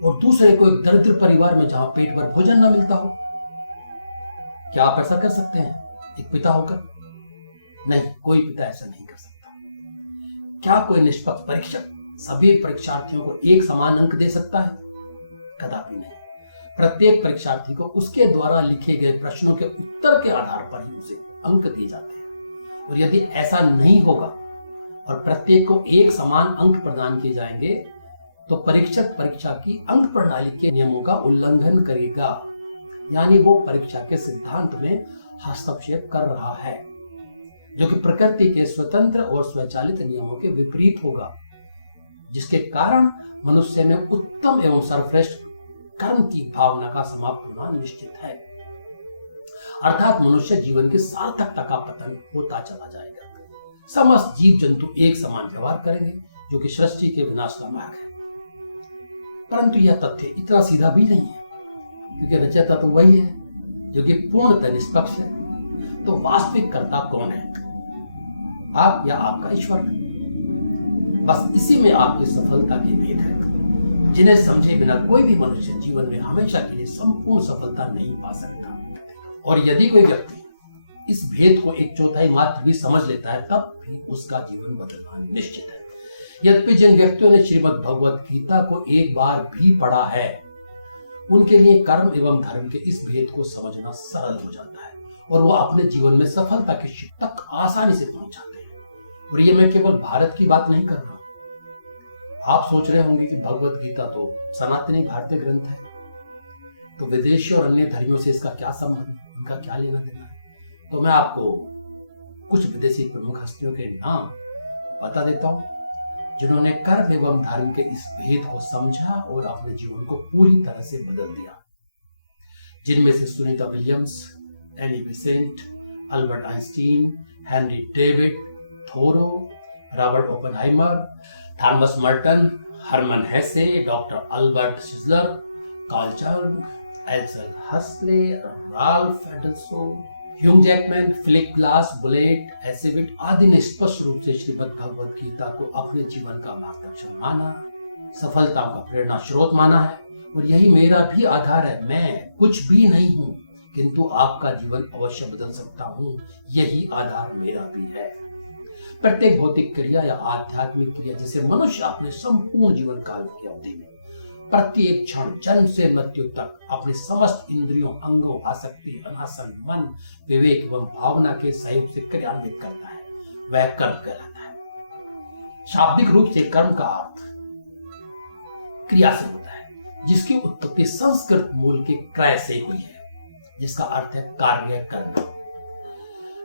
और दूसरे को एक दरिद्र परिवार में जहां पेट भर भोजन न मिलता हो? क्या आप ऐसा कर सकते हैं एक पिता होकर? नहीं, कोई पिता ऐसा नहीं कर सकता। क्या कोई निष्पक्ष परीक्षक सभी परीक्षार्थियों को एक समान अंक दे सकता है? कदापि नहीं। प्रत्येक परीक्षार्थी को उसके द्वारा लिखे गए प्रश्नों के उत्तर के आधार पर ही उसे अंक दिए जाते हैं। और यदि ऐसा नहीं होगा और प्रत्येक को एक समान अंक प्रदान किए जाएंगे, तो परीक्षक परीक्षा की अंक प्रणाली के नियमों का उल्लंघन करेगा, यानी वो परीक्षा के सिद्धांत में हस्तक्षेप कर रहा है, जो कि प्रकृति के स्वतंत्र और स्वचालित नियमों के विपरीत होगा, जिसके कारण मनुष्य में उत्तम एवं सर्वश्रेष्ठ कर्म की भावना का समाप्त होना निश्चित है। अर्थात मनुष्य जीवन की सार्थकता का पतन होता चला जाएगा। समस्त जीव जंतु एक समान व्यवहार करेंगे, जो कि सृष्टि के विनाश का मार्ग है। परंतु यह तथ्य इतना सीधा भी नहीं है, क्योंकि रचयिता तो वही है जो कि पूर्णतः निष्पक्ष है। तो वास्तविक कर्ता कौन है? आप या आपका ईश्वर? बस इसी में आपकी सफलता के भेद है, जिन्हें समझे बिना कोई भी मनुष्य जीवन में हमेशा के लिए संपूर्ण सफलता नहीं पा सकता। और यदि कोई व्यक्ति इस भेद को एक चौथाई मात्र भी समझ लेता है, तब भी उसका जीवन बदलना निश्चित है। यद्यपि जिन व्यक्तियों ने श्रीमद् भगवत गीता को एक बार भी पढ़ा है, उनके लिए कर्म एवं धर्म के इस भेद को समझना सरल हो जाता है और वो अपने जीवन में सफलता के शिखर तक आसानी से पहुंच जाते हैं। और ये मैं केवल भारत की बात नहीं कर रहा हूं। आप सोच रहे होंगे कि भगवत गीता तो सनातनी भारतीय ग्रंथ है, तो विदेशी और अन्य धर्मियों से इसका क्या संबंध, उनका क्या लेना देना है? तो मैं आपको कुछ विदेशी प्रमुख हस्तियों के नाम बता देता हूं, जिन्होंने कर्म एवं धर्म के इस भेद को समझा और अपने जीवन को पूरी तरह से बदल दिया। जिनमें से Sunita Williams, Annie Besant, Albert Einstein, Henry David Thoreau, Robert Oppenheimer, Thomas Merton, Harman हेसे, doctor Albert शिजलर, Karl जंग, एल्सन हस्ले, Ralph एडल्सो, Hume Jackman, Philip glass, bullet, एसेविट आदि ने स्पष्ट रूप से श्रीमद् भगवत गीता को अपने जीवन का मार्गदर्शन माना, सफलता का प्रेरणा स्रोत माना है। और यही मेरा भी आधार है। मैं कुछ भी नहीं हूं, किंतु आपका जीवन अवश्य बदल सकता हूं, यही आधार मेरा भी है। प्रत्येक भौतिक क्रिया या आध्यात्मिक क्रिया जिसे मनुष्य अपने संपूर्ण जीवन काल की अवधि में प्रत्येक क्षण जन्म से मृत्यु तक अपने समस्त इंद्रियों, अंगों, आसक्ति, अनासन, मन, विवेक एवं भावना के सहयोग से क्रियान्वित करता है, वह कर्म कहलाता है। शाब्दिक रूप से कर्म का अर्थ क्रिया से होता है, जिसकी उत्पत्ति संस्कृत मूल के क्रय से हुई है, जिसका अर्थ है कार्य करना।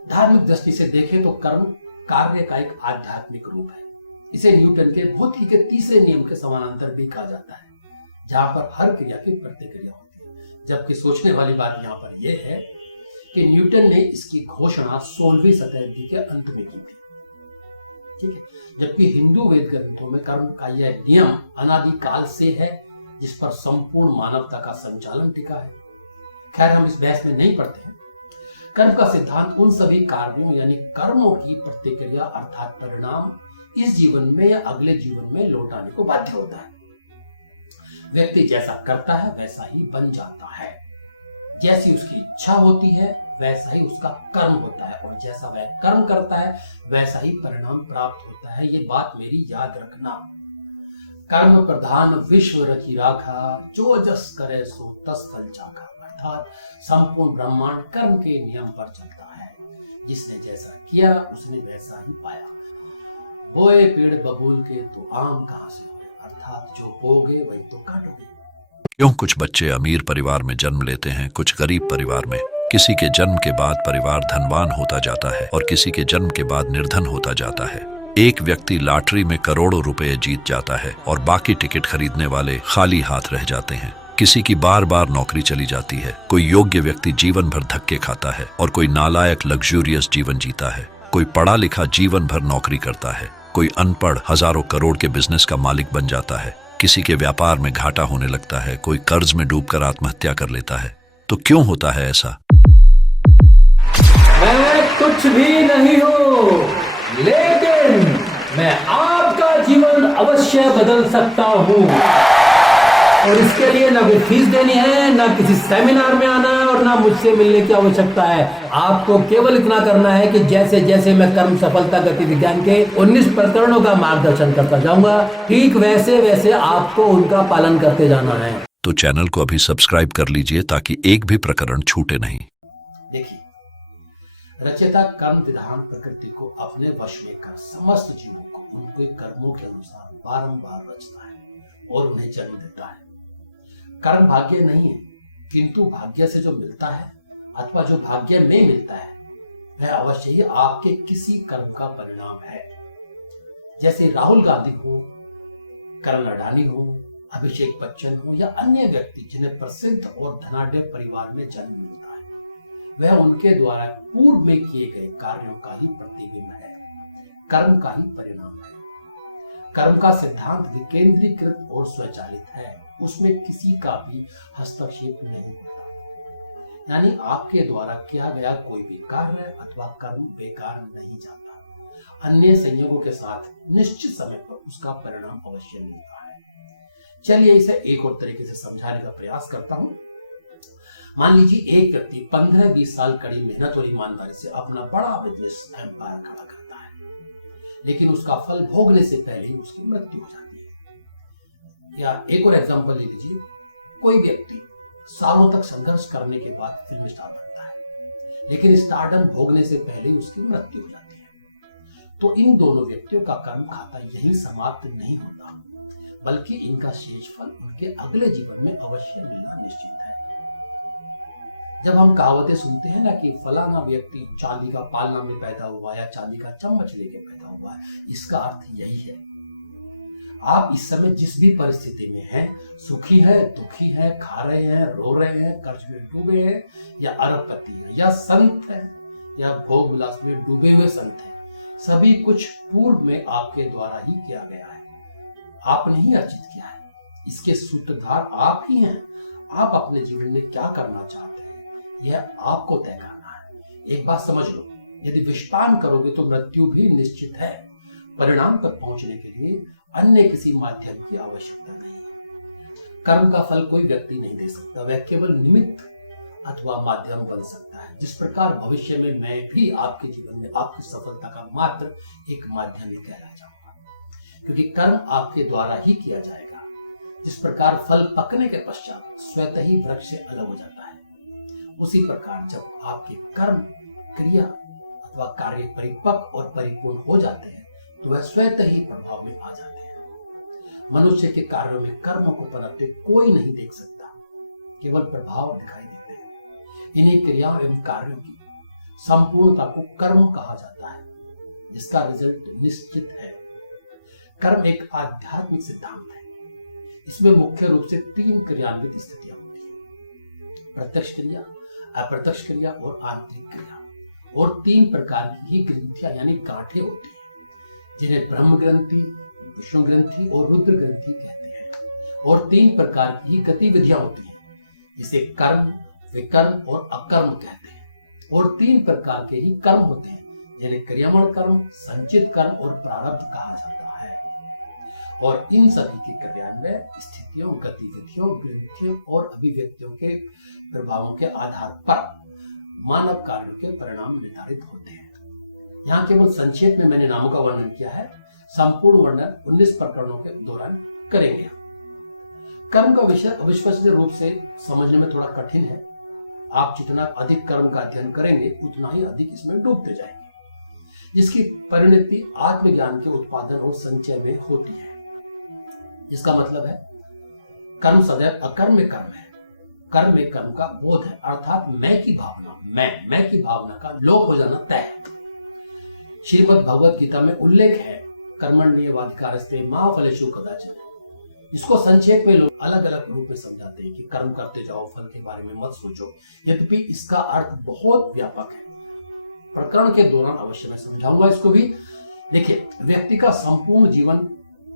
धार्मिक दृष्टि से देखें तो कर्म कार्य का एक आध्यात्मिक रूप है। इसे न्यूटन के भौतिकी के तीसरे नियम के समानांतर भी कहा जाता है, जहां पर हर क्रिया की प्रतिक्रिया होती है। जबकि सोचने वाली बात यहाँ पर यह है कि न्यूटन ने इसकी घोषणा 16वीं शताब्दी के अंत में की थी, ठीक है। जबकि हिंदू वेद ग्रंथों में कर्म का यह नियम अनादिकाल से है, जिस पर संपूर्ण मानवता का संचालन टिका है। खैर, हम इस बहस में नहीं पड़ते हैं। कर्म का सिद्धांत उन सभी कार्यों यानी कर्मों की प्रतिक्रिया अर्थात परिणाम इस जीवन में या अगले जीवन में लौट आने को बाध्य होता है। व्यक्ति जैसा करता है वैसा ही बन जाता है, जैसी उसकी इच्छा होती है वैसा ही उसका कर्म होता है, और जैसा वह कर्म करता है वैसा ही परिणाम प्राप्त होता है। ये बात मेरी याद रखना। कर्म प्रधान विश्व रखी राखा, जो जस करे सो तस फल चाखा। अर्थात संपूर्ण ब्रह्मांड कर्म के नियम पर चलता है। जिसने जैसा किया उसने वैसा ही पाया। बोए पेड़ बबूल के तो आम कहां से हुए, अर्थात जो बोगे वही तो काटोगे। क्यों कुछ बच्चे अमीर परिवार में जन्म लेते हैं, कुछ गरीब परिवार में। किसी के जन्म के बाद परिवार धनवान होता जाता है और किसी के जन्म के बाद निर्धन होता जाता है। एक व्यक्ति लॉटरी में करोड़ों रुपए जीत जाता है और बाकी टिकट खरीदने वाले खाली हाथ रह जाते हैं। किसी की बार बार नौकरी चली जाती है। कोई योग्य व्यक्ति जीवन भर धक्के खाता है और कोई नालायक लग्जूरियस जीवन जीता है। कोई पढ़ा लिखा जीवन भर नौकरी करता है, कोई अनपढ़ हजारों करोड़ के बिजनेस का मालिक बन जाता है। किसी के व्यापार में घाटा होने लगता है, कोई कर्ज में डूबकर आत्महत्या कर लेता है। तो क्यों होता है ऐसा? मैं कुछ भी नहीं हूँ, लेकिन मैं आपका जीवन अवश्य बदल सकता हूँ। और इसके लिए ना कोई फीस देनी है, ना किसी सेमिनार में आना है और ना मुझसे मिलने की आवश्यकता है। आपको केवल इतना करना है कि जैसे जैसे मैं कर्म सफलता गति विज्ञान के 19 प्रकरणों का मार्गदर्शन करता जाऊंगा, ठीक वैसे वैसे आपको उनका पालन करते जाना है। तो चैनल को अभी सब्सक्राइब कर लीजिए ताकि एक भी प्रकरण छूटे नहीं। देखिए, रचयिता कर्म विधान प्रकृति को अपने वश में कर समस्त जीवों को उनके कर्मों के अनुसार बारंबार रचता है और उन्हें जन्म देता है। कर्म भाग्य नहीं है, किंतु भाग्य से जो मिलता है अथवा जो भाग्य में मिलता है वह अवश्य ही आपके किसी कर्म का परिणाम है। जैसे राहुल गांधी हो, करण अडानी हो, अभिषेक बच्चन हो या अन्य व्यक्ति जिन्हें प्रसिद्ध और धनाढ्य परिवार में जन्म मिलता है, वह उनके द्वारा पूर्व में किए गए कार्यों का ही प्रतिबिंब है, कर्म का ही परिणाम है। कर्म का सिद्धांत विकेंद्रीकृत और स्वचालित है, उसमें किसी का भी हस्तक्षेप नहीं होता। यानी आपके द्वारा किया गया कोई भी कार्य अथवा कर्म बेकार नहीं जाता। अन्य संयोगों के साथ निश्चित समय पर उसका परिणाम अवश्य मिलता है। चलिए इसे एक और तरीके से समझाने का प्रयास करता हूं। मान लीजिए एक व्यक्ति 15-20 साल कड़ी मेहनत और ईमानदारी से अपना बड़ा बिजनेस एम्पायर खड़ा करता है, लेकिन उसका फल भोगने से पहले ही उसकी मृत्यु हो जाती है। या एक और एग्जांपल ले लीजिए, कोई व्यक्ति सालों तक संघर्ष करने के बाद फिल्म स्टार बनता है, लेकिन स्टारडम भोगने से पहले ही उसकी मृत्यु हो जाती है। तो इन दोनों व्यक्तियों का कर्म खाता यही समाप्त नहीं होता, बल्कि इनका शेष फल उनके अगले जीवन में अवश्य मिलना निश्चित है। जब हम कहावतें सुनते हैं ना कि फलाना व्यक्ति चांदी का पालना में पैदा हुआ या चांदी का चम्मच लेके पैदा हुआ है, इसका अर्थ यही है। आप इस समय जिस भी परिस्थिति में हैं, सुखी है, दुखी है, खा रहे हैं, रो रहे हैं, कर्ज में डूबे हैं या अरबपति हैं या संत हैं या भोग विलास में डूबे हुए संत हैं, सभी कुछ पूर्व में आपके द्वारा ही किया गया है। आपने ही अर्जित किया है। इसके सूत्रधार आप ही हैं। आप अपने जीवन में क्या करना चाहते हैं यह आपको तय करना है। एक बात समझ लो, यदि विषपान करोगे तो मृत्यु भी निश्चित है। परिणाम तक पहुंचने के लिए अन्य किसी माध्यम की आवश्यकता नहीं है। कर्म का फल कोई व्यक्ति नहीं दे सकता, वह केवल निमित्त अथवा माध्यम बन सकता है। जिस प्रकार भविष्य में मैं भी आपके जीवन में आपकी सफलता का मात्र एक माध्यम ही कहला जाऊंगा, क्योंकि कर्म आपके द्वारा ही किया जाएगा। जिस प्रकार फल पकने के पश्चात स्वतः ही वृक्ष से अलग हो जाता है, उसी प्रकार जब आपके कर्म, क्रिया अथवा कार्य परिपक्व और परिपूर्ण हो जाते हैं तो वह स्वतः ही प्रभाव में आ जाते हैं। मनुष्य के कार्यों में कर्मों को पनपते कोई नहीं देख सकता, केवल प्रभाव दिखाई देते हैं। इन्हीं क्रियाओं एवं कार्यों की संपूर्णता को कर्म कहा जाता है, जिसका रिजल्ट निश्चित है। कर्म एक आध्यात्मिक सिद्धांत है। इसमें मुख्य रूप से 3 क्रियान्वित स्थितियां होती हैं: प्रत्यक्ष क्रिया, अप्रत्यक्ष क्रिया और आंतरिक क्रिया। और 3 प्रकार की ही ग्रंथियां यानी गांठें होती हैं, जिन्हें ब्रह्म ग्रंथि, विष्णु ग्रंथि और रुद्र ग्रंथि कहते हैं। और 3 प्रकार की ही गतिविधियां होती हैं, जिसे कर्म, विकर्म और अकर्म कहते हैं। और 3 प्रकार के ही कर्म होते हैं, जिन्हें क्रियामण कर्म, संचित कर्म और प्रारब्ध कहा जाता है। और इन सभी के क्रियान्वय स्थितियों, गतिविधियों, ग्रंथियों और अभिव्यक्तियों के प्रभावों के आधार पर मानव कार्यों के परिणाम निर्धारित होते हैं। यहाँ केवल संक्षेप में मैंने नामों का वर्णन किया है, संपूर्ण वर्णन 19 प्रकरणों के दौरान करेंगे। कर्म का विषय अविश्वसनीय रूप से समझने में थोड़ा कठिन है। आप जितना अधिक कर्म का अध्ययन करेंगे उतना ही अधिक इसमें डूबते जाएंगे, जिसकी परिणति आत्मज्ञान के उत्पादन और संचय में होती है। इसका मतलब है कर्म सदैव अकर्म में कर्म है, कर्म में कर्म का बोध है, अर्थात मैं की भावना, मैं की भावना का लोप हो जाना तय है। श्रीमद् भगवद गीता में उल्लेख है, कर्मण्येवाधिकारस्ते मा फलेषु कदाचन, जिसको संक्षेप में लोग अलग अलग रूप में समझाते हैं कि कर्म करते जाओ, फल के बारे में मत सोचो। यद्यपि इसका अर्थ बहुत व्यापक है। प्रकरण के दौरान अवश्य मैं समझाऊंगा इसको भी। देखिए, व्यक्ति का संपूर्ण जीवन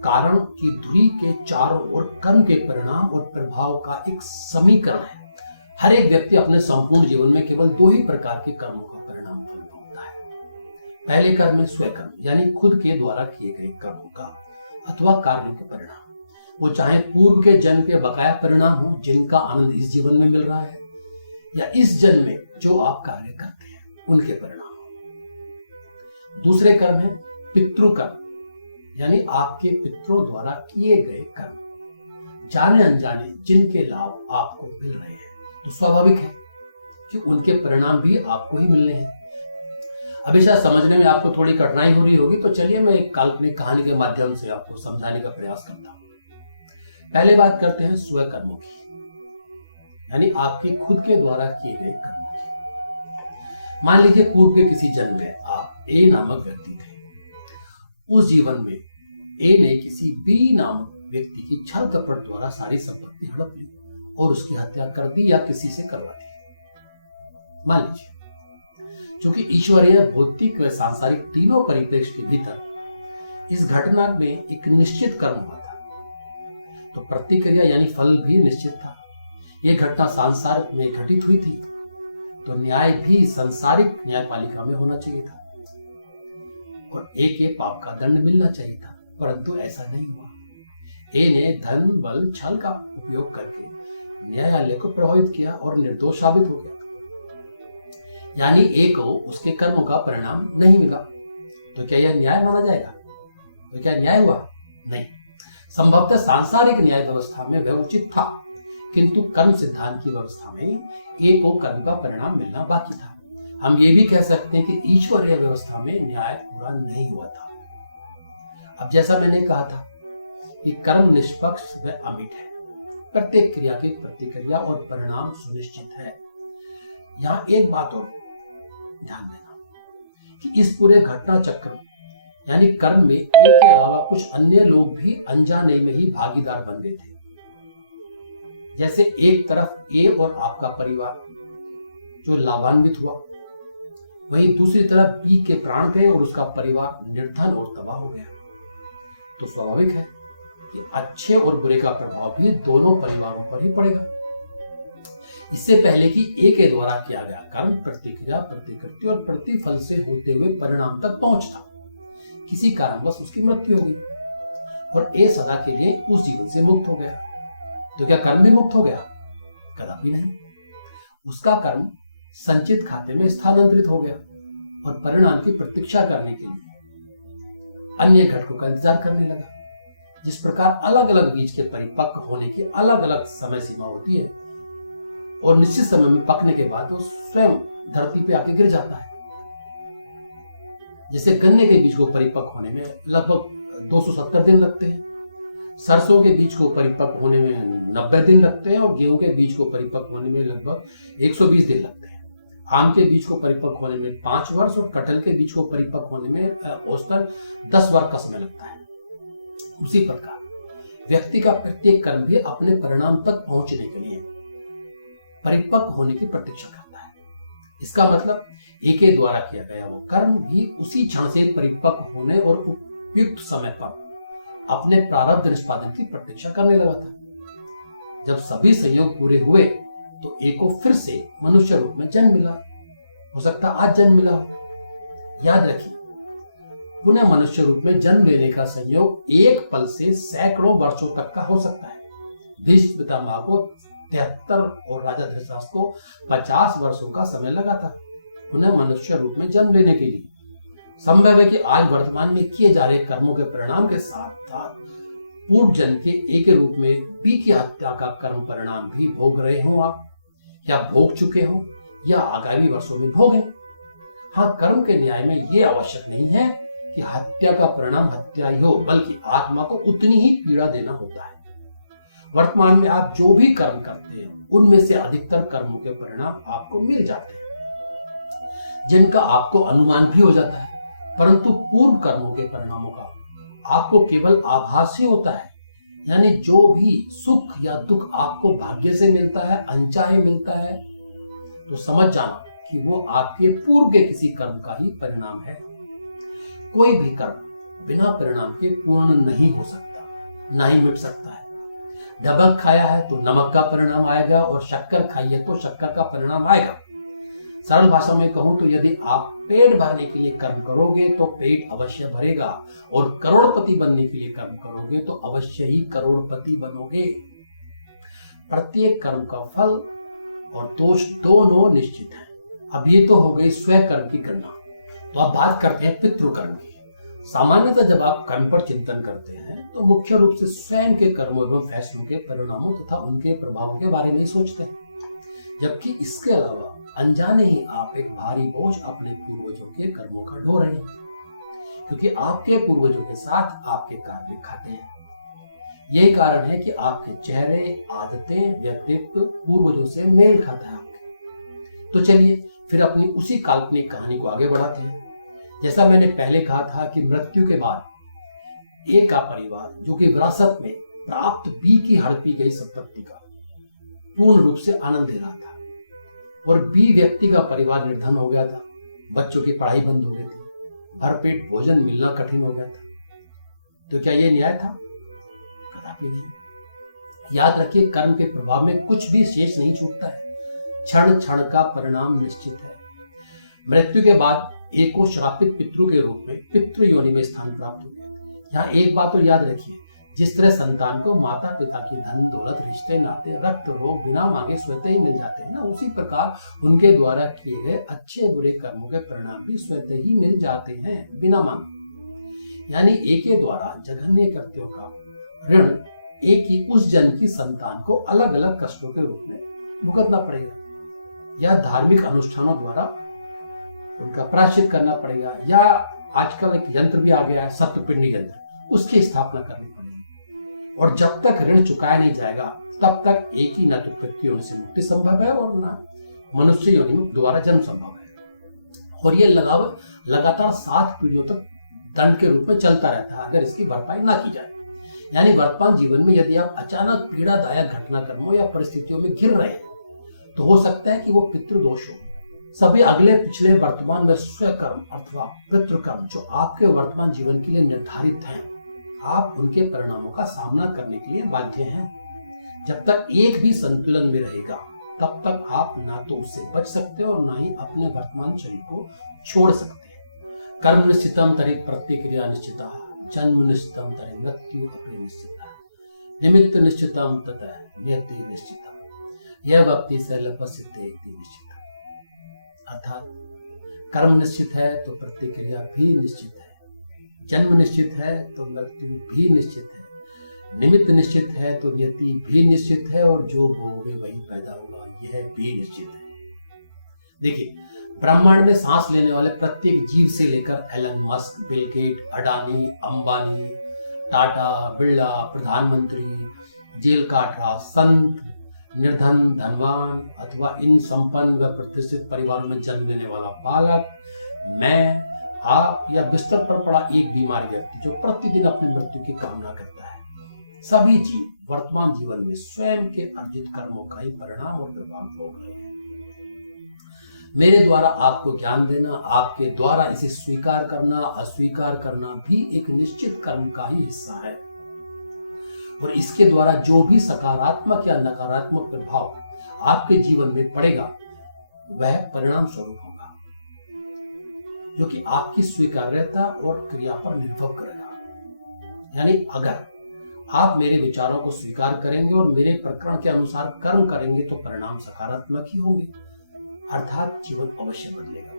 कारण की धुरी के चारों ओर कर्म के परिणाम और प्रभाव का एक समीकरण है। हर एक व्यक्ति अपने संपूर्ण जीवन में केवल 2 ही प्रकार के कर्मों का परिणाम फल भोगता है। पहले कर्म है स्वकर्म, यानी खुद के द्वारा किए गए कर्मों का अथवा कार्यों के परिणाम। वो चाहे पूर्व के जन्म के बकाया परिणाम हो, जिनका आनंद इस जीवन में मिल रहा है, या इस जन्म में जो आप कार्य करते हैं उनके परिणाम। दूसरे कर्म है पितृकर्म, यानी आपके पितरों द्वारा किए गए कर्म, जाने अनजाने जिनके लाभ आपको मिल रहे हैं, तो स्वाभाविक है कि उनके परिणाम भी आपको ही मिलने हैं। अब शायद समझने में आपको थोड़ी कठिनाई हो रही होगी, तो चलिए मैं एक काल्पनिक कहानी के माध्यम से आपको समझाने का प्रयास करता हूं। पहले बात करते हैं स्वकर्मों की, यानी आपके खुद के द्वारा किए गए कर्मों की। मान लीजिए पूर्व के किसी जन्म में आप ए नामक व्यक्ति थे। उस जीवन में ए ने किसी बी नामक व्यक्ति की छल कपट द्वारा सारी संपत्ति हड़प ली और उसकी हत्या कर दी या किसी से करवा दी। मान लीजिए, क्योंकि ईश्वरीय, भौतिक व सांसारिक तीनों परिप्रेक्ष्य के भीतर इस घटना में एक निश्चित कर्म हुआ था, तो प्रतिक्रिया यानी फल भी निश्चित था। यह घटना सांसार में घटित हुई थी, तो न्याय भी सांसारिक न्यायपालिका में होना चाहिए था और ए के पाप का दंड मिलना चाहिए था, परंतु ऐसा नहीं हुआ। ए ने धन, बल, छल का उपयोग करके न्यायालय को प्रभावित किया और निर्दोष साबित हो गया। यानी ए को उसके कर्मों का परिणाम नहीं मिला, तो क्या यह न्याय माना जाएगा? तो क्या न्याय हुआ? नहीं। संभवतः सांसारिक न्याय व्यवस्था में वह उचित था, किंतु कर्म सिद्धांत की व्यवस्था में ए को कर्म का परिणाम मिलना बाकी था। हम ये भी कह सकते हैं कि ईश्वरीय व्यवस्था में न्याय पूरा नहीं हुआ था। अब जैसा मैंने कहा था कि कर्म निष्पक्ष व अमिट है, प्रत्येक क्रिया की प्रतिक्रिया और परिणाम सुनिश्चित है। यहाँ एक बात और ध्यान देना कि इस पूरे घटना चक्र यानी कर्म में ए के अलावा कुछ अन्य लोग भी अनजाने में ही भागीदार बन गए थे। जैसे एक तरफ ए और आपका परिवार जो लाभान्वित हुआ, वहीं दूसरी तरफ बी के प्राण गए और उसका परिवार निर्धन और तबाह हो गया। तो स्वाभाविक है कि अच्छे और बुरे का प्रभाव भी दोनों परिवारों पर ही पड़ेगा। इससे पहले कि ए के द्वारा किया गया कर्म प्रतिक्रिया, प्रतिकृति और प्रतिफल से होते हुए परिणाम तक पहुंचता, किसी कारणवश उसकी मृत्यु हो गई और ए सदा के लिए उस जीवन से मुक्त हो गया। तो क्या कर्म भी मुक्त हो गया? कदापि नहीं। उसका कर्म संचित खाते में स्थानांतरित हो गया और परिणाम की प्रतीक्षा करने के लिए अन्य घटकों का इंतजार करने लगा। जिस प्रकार अलग अलग बीज के परिपक्व होने की अलग अलग समय सीमा होती है और निश्चित समय में पकने के बाद वो स्वयं धरती पे आके गिर जाता है। जैसे गन्ने के बीज को परिपक्व होने में लगभग 270 दिन लगते हैं, सरसों के बीज को परिपक्व होने में 90 दिन लगते हैं और गेहूं के बीज को परिपक्व होने में लगभग 120 दिन लगते हैं। आम के बीज को परिपक्व होने में 5 वर्ष और कटहल के बीज को परिपक्व होने में औसतन 10 वर्ष का समय लगता है। उसी प्रकार व्यक्ति का प्रत्येक कर्म भी अपने परिणाम तक पहुंचने के लिए परिपक्व होने की प्रतीक्षा करता है। इसका मतलब एक के द्वारा किया गया वो कर्म भी उसी क्षण से परिपक्व होने और उपयुक्त समय पर अपने प्रारब्ध निष्पादन की प्रतीक्षा करने लगा था। जब सभी संयोग पूरे हुए तो एक को फिर से मनुष्य रूप में जन्म मिला। हो सकता आज जन्म मिला हो। याद रखिए, पुनः मनुष्य रूप में जन्म लेने का संयोग एक पल से सैकड़ों वर्षों तक का हो सकता है। भीष्म पितामह को 73 और राजा धृतराष्ट्र को 50 वर्षों का समय लगा था पुनः मनुष्य रूप में जन्म लेने के लिए। संभव है कि आज वर्तमान में किए जा रहे कर्मों के परिणाम के साथ साथ पूर्व जन्म के एक रूप में बी की हत्या का कर्म परिणाम भी भोग रहे हो आप, या भोग चुके हो, या आगामी वर्षों में भोगे। हाँ, कर्म के न्याय में यह आवश्यक नहीं है कि हत्या का परिणाम हत्या ही हो, बल्कि आत्मा को उतनी ही पीड़ा देना होता है। वर्तमान में आप जो भी कर्म करते हैं उनमें से अधिकतर कर्मों के परिणाम आपको मिल जाते हैं, जिनका आपको अनुमान भी हो जाता है, परंतु पूर्व कर्मों के परिणामों का आपको केवल आभास ही होता है। यानी जो भी सुख या दुख आपको भाग्य से मिलता है, अनचाहे मिलता है, तो समझ जाना कि वो आपके पूर्व के किसी कर्म का ही परिणाम है। कोई भी कर्म बिना परिणाम के पूर्ण नहीं हो सकता, ना ही मिट सकता है। नमक खाया है तो नमक का परिणाम आएगा और शक्कर खाई है तो शक्कर का परिणाम आएगा। सरल भाषा में कहूं तो यदि आप पेट भरने के लिए कर्म करोगे तो पेट अवश्य भरेगा, और करोड़पति बनने के लिए कर्म करोगे तो अवश्य ही करोड़पति बनोगे। प्रत्येक कर्म का फल और दोष दोनों निश्चित है। अब ये तो हो गई स्वयं कर्म की गणना। तो अब बात करते हैं पितृकर्म की। सामान्यतः जब आप कर्म पर चिंतन करते हैं तो मुख्य रूप से स्वयं के कर्मों एवं फैसलों के परिणामों तथा उनके प्रभावों के बारे में ही सोचते हैं, जबकि इसके अलावा अनजाने ही आप एक भारी बोझ अपने पूर्वजों के कर्मों का ढो रहे हैं, क्योंकि आपके पूर्वजों के साथ आपके कार्य खाते हैं। यही कारण है कि आपके चेहरे, आदतें, व्यक्तित्व पूर्वजों से मेल खाता है आपके। तो चलिए फिर अपनी उसी काल्पनिक कहानी को आगे बढ़ाते हैं। जैसा मैंने पहले कहा था कि मृत्यु के बाद ए का परिवार, जो कि विरासत में प्राप्त बी की हड़पी गई संपत्ति का पूर्ण रूप से आनंद ले रहा था, और बी व्यक्ति का परिवार निर्धन हो गया था, बच्चों की पढ़ाई बंद हो गई थी, भरपेट भोजन मिलना कठिन हो गया था। तो क्या यह न्याय था? कदापि नहीं। याद रखिए, कर्म के प्रभाव में कुछ भी शेष नहीं छूटता है। क्षण क्षण का परिणाम निश्चित है। मृत्यु के बाद एक को श्रापित पितृ के रूप में पितृ योनि में स्थान प्राप्त हो गया। यहाँ एक बात और याद रखिए, जिस तरह संतान को माता पिता की धन दौलत, रिश्ते नाते, रक्त रोग बिना मांगे स्वतः ही मिल जाते हैं ना, उसी प्रकार उनके द्वारा किए गए अच्छे बुरे कर्मों के परिणाम भी स्वतः ही मिल जाते हैं बिना मांगे। यानी एक के द्वारा जघन्य कृत्यों का ऋण एक ही उस जन्म की संतान को अलग अलग कष्टों के रूप में भुगतना पड़ेगा, या धार्मिक अनुष्ठानों द्वारा उनका प्रायश्चित करना पड़ेगा, या आजकल एक यंत्र भी आ गया है, सप्तपिंडी यंत्र, उसकी स्थापना करनी पड़ेगी। और जब तक ऋण चुकाया नहीं जाएगा तब तक एक ही न तो पृथ्वी योनि से मुक्ति संभव है और न मनुष्य योनि में दोबारा जन्म संभव है। और ये लगातार 7 पीढ़ियों तक दंड के रूप में चलता रहता है अगर इसकी भरपाई ना की जाए। यानी वर्तमान जीवन में यदि आप अचानक पीड़ादायक घटनाक्रमों या परिस्थितियों में घिर रहे हैं तो हो सकता है कि वो पितृदोष हो। सभी अगले पिछले वर्तमान में स्वकर्म अथवा पितृकर्म जो आपके वर्तमान जीवन के लिए निर्धारित हैं, आप उनके परिणामों का सामना करने के लिए बाध्य हैं। जब तक एक भी संतुलन में रहेगा तब तक आप ना तो उससे बच सकते और ना ही अपने वर्तमान शरीर को छोड़ सकते हैं। कर्म निश्चितम तरे प्रतिक्रिया निश्चिता, जन्म निश्चितम तरे मृत्यु अपने निश्चिता, निमित्त निश्चितम तथा नियति निश्चिता, यह भक्ति से लपस्यते निश्चिता। अर्थात कर्म निश्चित है तो प्रतिक्रिया भी निश्चित है, जन्म निश्चित है तो मृत्यु भी निश्चित है, निमित्त निश्चित है तो नियति भी निश्चित है, और जो भोगोगे वही पैदा होगा, यह भी निश्चित है। देखिए, ब्रह्मांड में सांस लेने वाले प्रत्येक जीव से लेकर Elon Musk, Bill Gate, Adani, Ambani, Tata, Birla, प्रधानमंत्री, जेल काटरा, संत, निर्धन, धनवान अथवा इन संपन्न व प्रतिष्ठित परिवारों में जन्म लेने वाला बालक, मैं, आप या बिस्तर पर पड़ा एक बीमार व्यक्ति जो प्रतिदिन अपनी मृत्यु की कामना करता है, सभी जीव वर्तमान जीवन में स्वयं के अर्जित कर्मों का ही परिणाम और प्रभाव भोग रहे हैं। मेरे द्वारा आपको ज्ञान देना, आपके द्वारा इसे स्वीकार करना, अस्वीकार करना भी एक निश्चित कर्म का ही हिस्सा है, और इसके द्वारा जो भी सकारात्मक या नकारात्मक प्रभाव आपके जीवन में पड़ेगा वह परिणाम स्वरूप होगा, जो कि आपकी स्वीकार्यता और क्रिया पर निर्भर करेगा। यानी अगर आप मेरे विचारों को स्वीकार करेंगे और मेरे प्रकरण के अनुसार कर्म करेंगे तो परिणाम सकारात्मक ही होंगे, अर्थात जीवन अवश्य बदलेगा।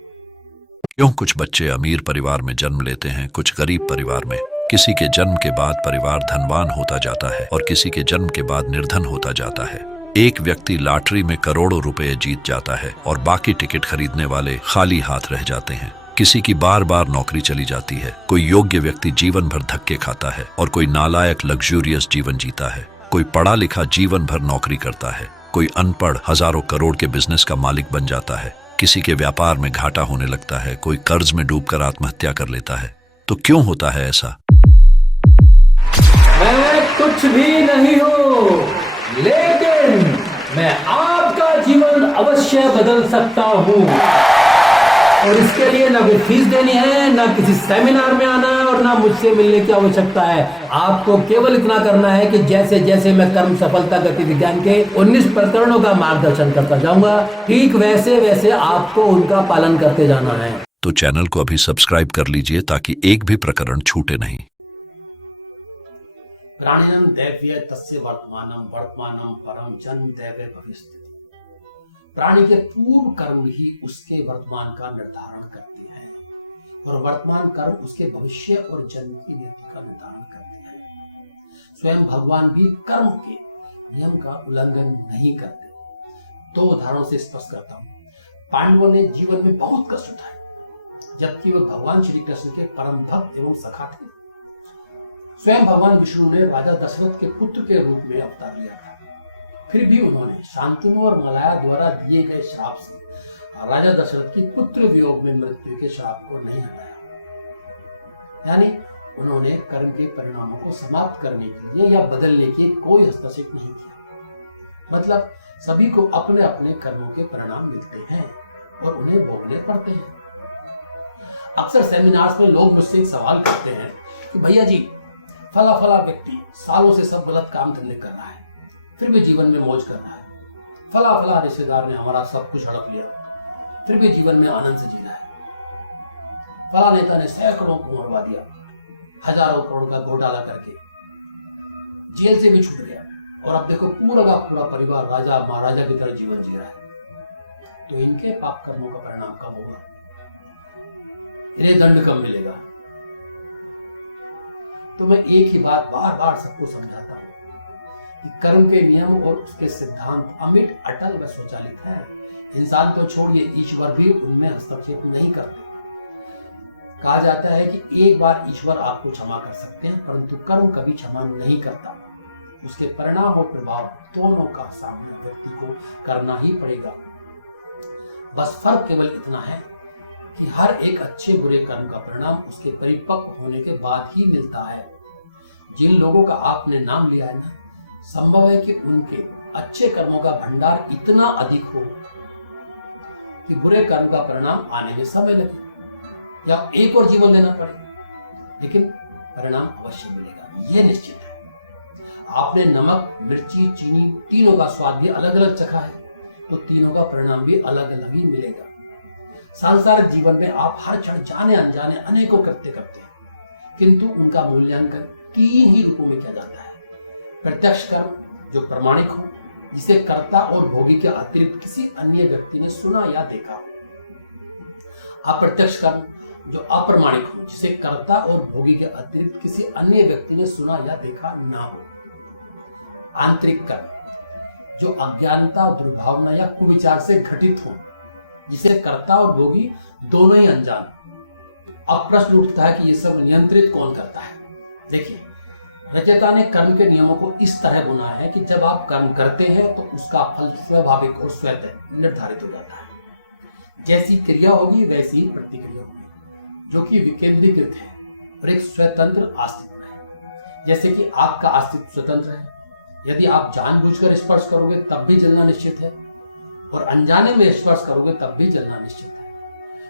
क्यों कुछ बच्चे अमीर परिवार में जन्म लेते हैं, कुछ गरीब परिवार में। किसी के जन्म के बाद परिवार धनवान होता जाता है और किसी के जन्म के बाद निर्धन होता जाता है। एक व्यक्ति लॉटरी में करोड़ों रुपए जीत जाता है और बाकी टिकट खरीदने वाले खाली हाथ रह जाते हैं। किसी की बार बार नौकरी चली जाती है। कोई योग्य व्यक्ति जीवन भर धक्के खाता है और कोई नालायक लग्जूरियस जीवन जीता है। कोई पढ़ा लिखा जीवन भर नौकरी करता है, कोई अनपढ़ हजारों करोड़ के बिजनेस का मालिक बन जाता है। किसी के व्यापार में घाटा होने लगता है, कोई कर्ज में डूबकर आत्महत्या कर लेता है। तो क्यों होता है ऐसा? मैं कुछ भी नहीं हूँ, लेकिन मैं आपका जीवन अवश्य बदल सकता हूँ, और इसके लिए ना कोई फीस देनी है, ना किसी सेमिनार में आना है, और ना मुझसे मिलने की आवश्यकता है। आपको केवल इतना करना है कि जैसे जैसे मैं कर्म सफलता गति विज्ञान के 19 प्रकरणों का मार्गदर्शन करता जाऊंगा, ठीक वैसे वैसे आपको उनका पालन करते जाना है। तो चैनल को अभी सब्सक्राइब कर लीजिए ताकि एक भी प्रकरण छूटे नहीं। प्राणिनम दैव्य तस्य वर्तमानम वर्तमानम परम जन्म दैव्य भविष्यति। प्राणी के पूर्व कर्म ही उसके वर्तमान का निर्धारण करते हैं, और वर्तमान कर्म उसके भविष्य और जन्म की नीति का निर्धारण करते हैं। स्वयं भगवान भी कर्म के नियम का उल्लंघन नहीं करते। दो उदाहरणों से स्पष्ट करता हूं। पांडवों ने जीवन में बहुत कष्ट उठाए, जबकि वे भगवान श्री कृष्ण के परम भक्त एवं सखा थे। स्वयं भगवान विष्णु ने राजा दशरथ के पुत्र के रूप में अवतार लिया था, फिर भी उन्होंने शांतनु और मलाया द्वारा दिए गए श्राप से राजा दशरथ की पुत्र वियोग में मृत्यु के श्राप को नहीं हटाया। यानी उन्होंने कर्म के परिणामों को समाप्त करने के लिए या बदलने के कोई हस्तक्षेप नहीं किया। मतलब सभी को अपने अपने कर्मों के परिणाम मिलते हैं और उन्हें भोगने पड़ते हैं। अक्सर सेमिनार्स में लोग मुझसे एक सवाल करते हैं कि भैया जी, फला फला व्यक्ति सालों से सब गलत काम धंधे कर रहा है, फिर भी जीवन में मौज कर रहा है। फला फला रिश्तेदार ने हमारा सब कुछ हड़प लिया, फिर भी जीवन में आनंद से जी रहा है। फला नेता ने सैकड़ों को मरवा दिया, हजारों करोड़ का घोटाला करके जेल से भी छूट गया, और अब देखो पूरा का पूरा परिवार राजा महाराजा की तरह जीवन जी रहा है। तो इनके पाप कर्मों का परिणाम कब होगा? इन्हें दंड कब मिलेगा? तो मैं एक ही बात बार बार सबको समझाता हूं कि कर्म के नियम और उसके सिद्धांत अमिट, अटल व स्वचालित हैं। इंसान तो छोड़िए, ईश्वर भी उनमें हस्तक्षेप नहीं करते। कहा जाता है कि एक बार ईश्वर आपको क्षमा कर सकते हैं, परंतु कर्म कभी क्षमा नहीं करता। उसके परिणाम और प्रभाव दोनों का सामना व्यक्ति को करना ही पड़ेगा। बस फर्क केवल इतना है कि हर एक अच्छे बुरे कर्म का परिणाम उसके परिपक्व होने के बाद ही मिलता है। जिन लोगों का आपने नाम लिया है ना, संभव है कि उनके अच्छे कर्मों का भंडार इतना अधिक हो कि बुरे कर्म का परिणाम आने में समय लगे या एक और जीवन लेना पड़े, लेकिन परिणाम अवश्य मिलेगा, यह निश्चित है। आपने नमक, मिर्ची, चीनी तीनों का स्वाद भी अलग अलग चखा है, तो तीनों का परिणाम भी अलग अलग ही मिलेगा। सांसारिक जीवन में आप हर क्षण जाने अनजाने अनेकों कृत्य करते हैं, किंतु उनका मूल्यांकन 3 ही रूपों में किया जाता है। प्रत्यक्ष कर्म जो प्रमाणिक हो, जिसे कर्ता और भोगी के अतिरिक्त किसी अन्य व्यक्ति ने सुना या देखा हो। अप्रत्यक्ष कर्म जो अप्रमाणिक हो, जिसे कर्ता और भोगी के अतिरिक्त किसी अन्य व्यक्ति ने सुना या देखा ना हो। आंतरिक कर्म जो अज्ञानता, दुर्भावना या कुविचार से घटित हो, जिसे कर्ता और भोगी दोनों ही अनजान। अब प्रश्न उठता है कि ये सब नियंत्रित कौन करता है। देखिए, रचयिता ने कर्म के नियमों को इस तरह बुना है कि जब आप कर्म करते हैं तो उसका फल स्वाभाविक और स्वतः निर्धारित हो जाता है। जैसी क्रिया होगी वैसी ही प्रतिक्रिया होगी, जो कि विकेंद्रीकृत है और एक स्वतंत्र अस्तित्व है। जैसे कि आग का अस्तित्व स्वतंत्र है, यदि आप जानबूझकर स्पर्श करोगे तब भी जलना निश्चित है, और अनजाने में स्पर्श करोगे तब भी जलना निश्चित है।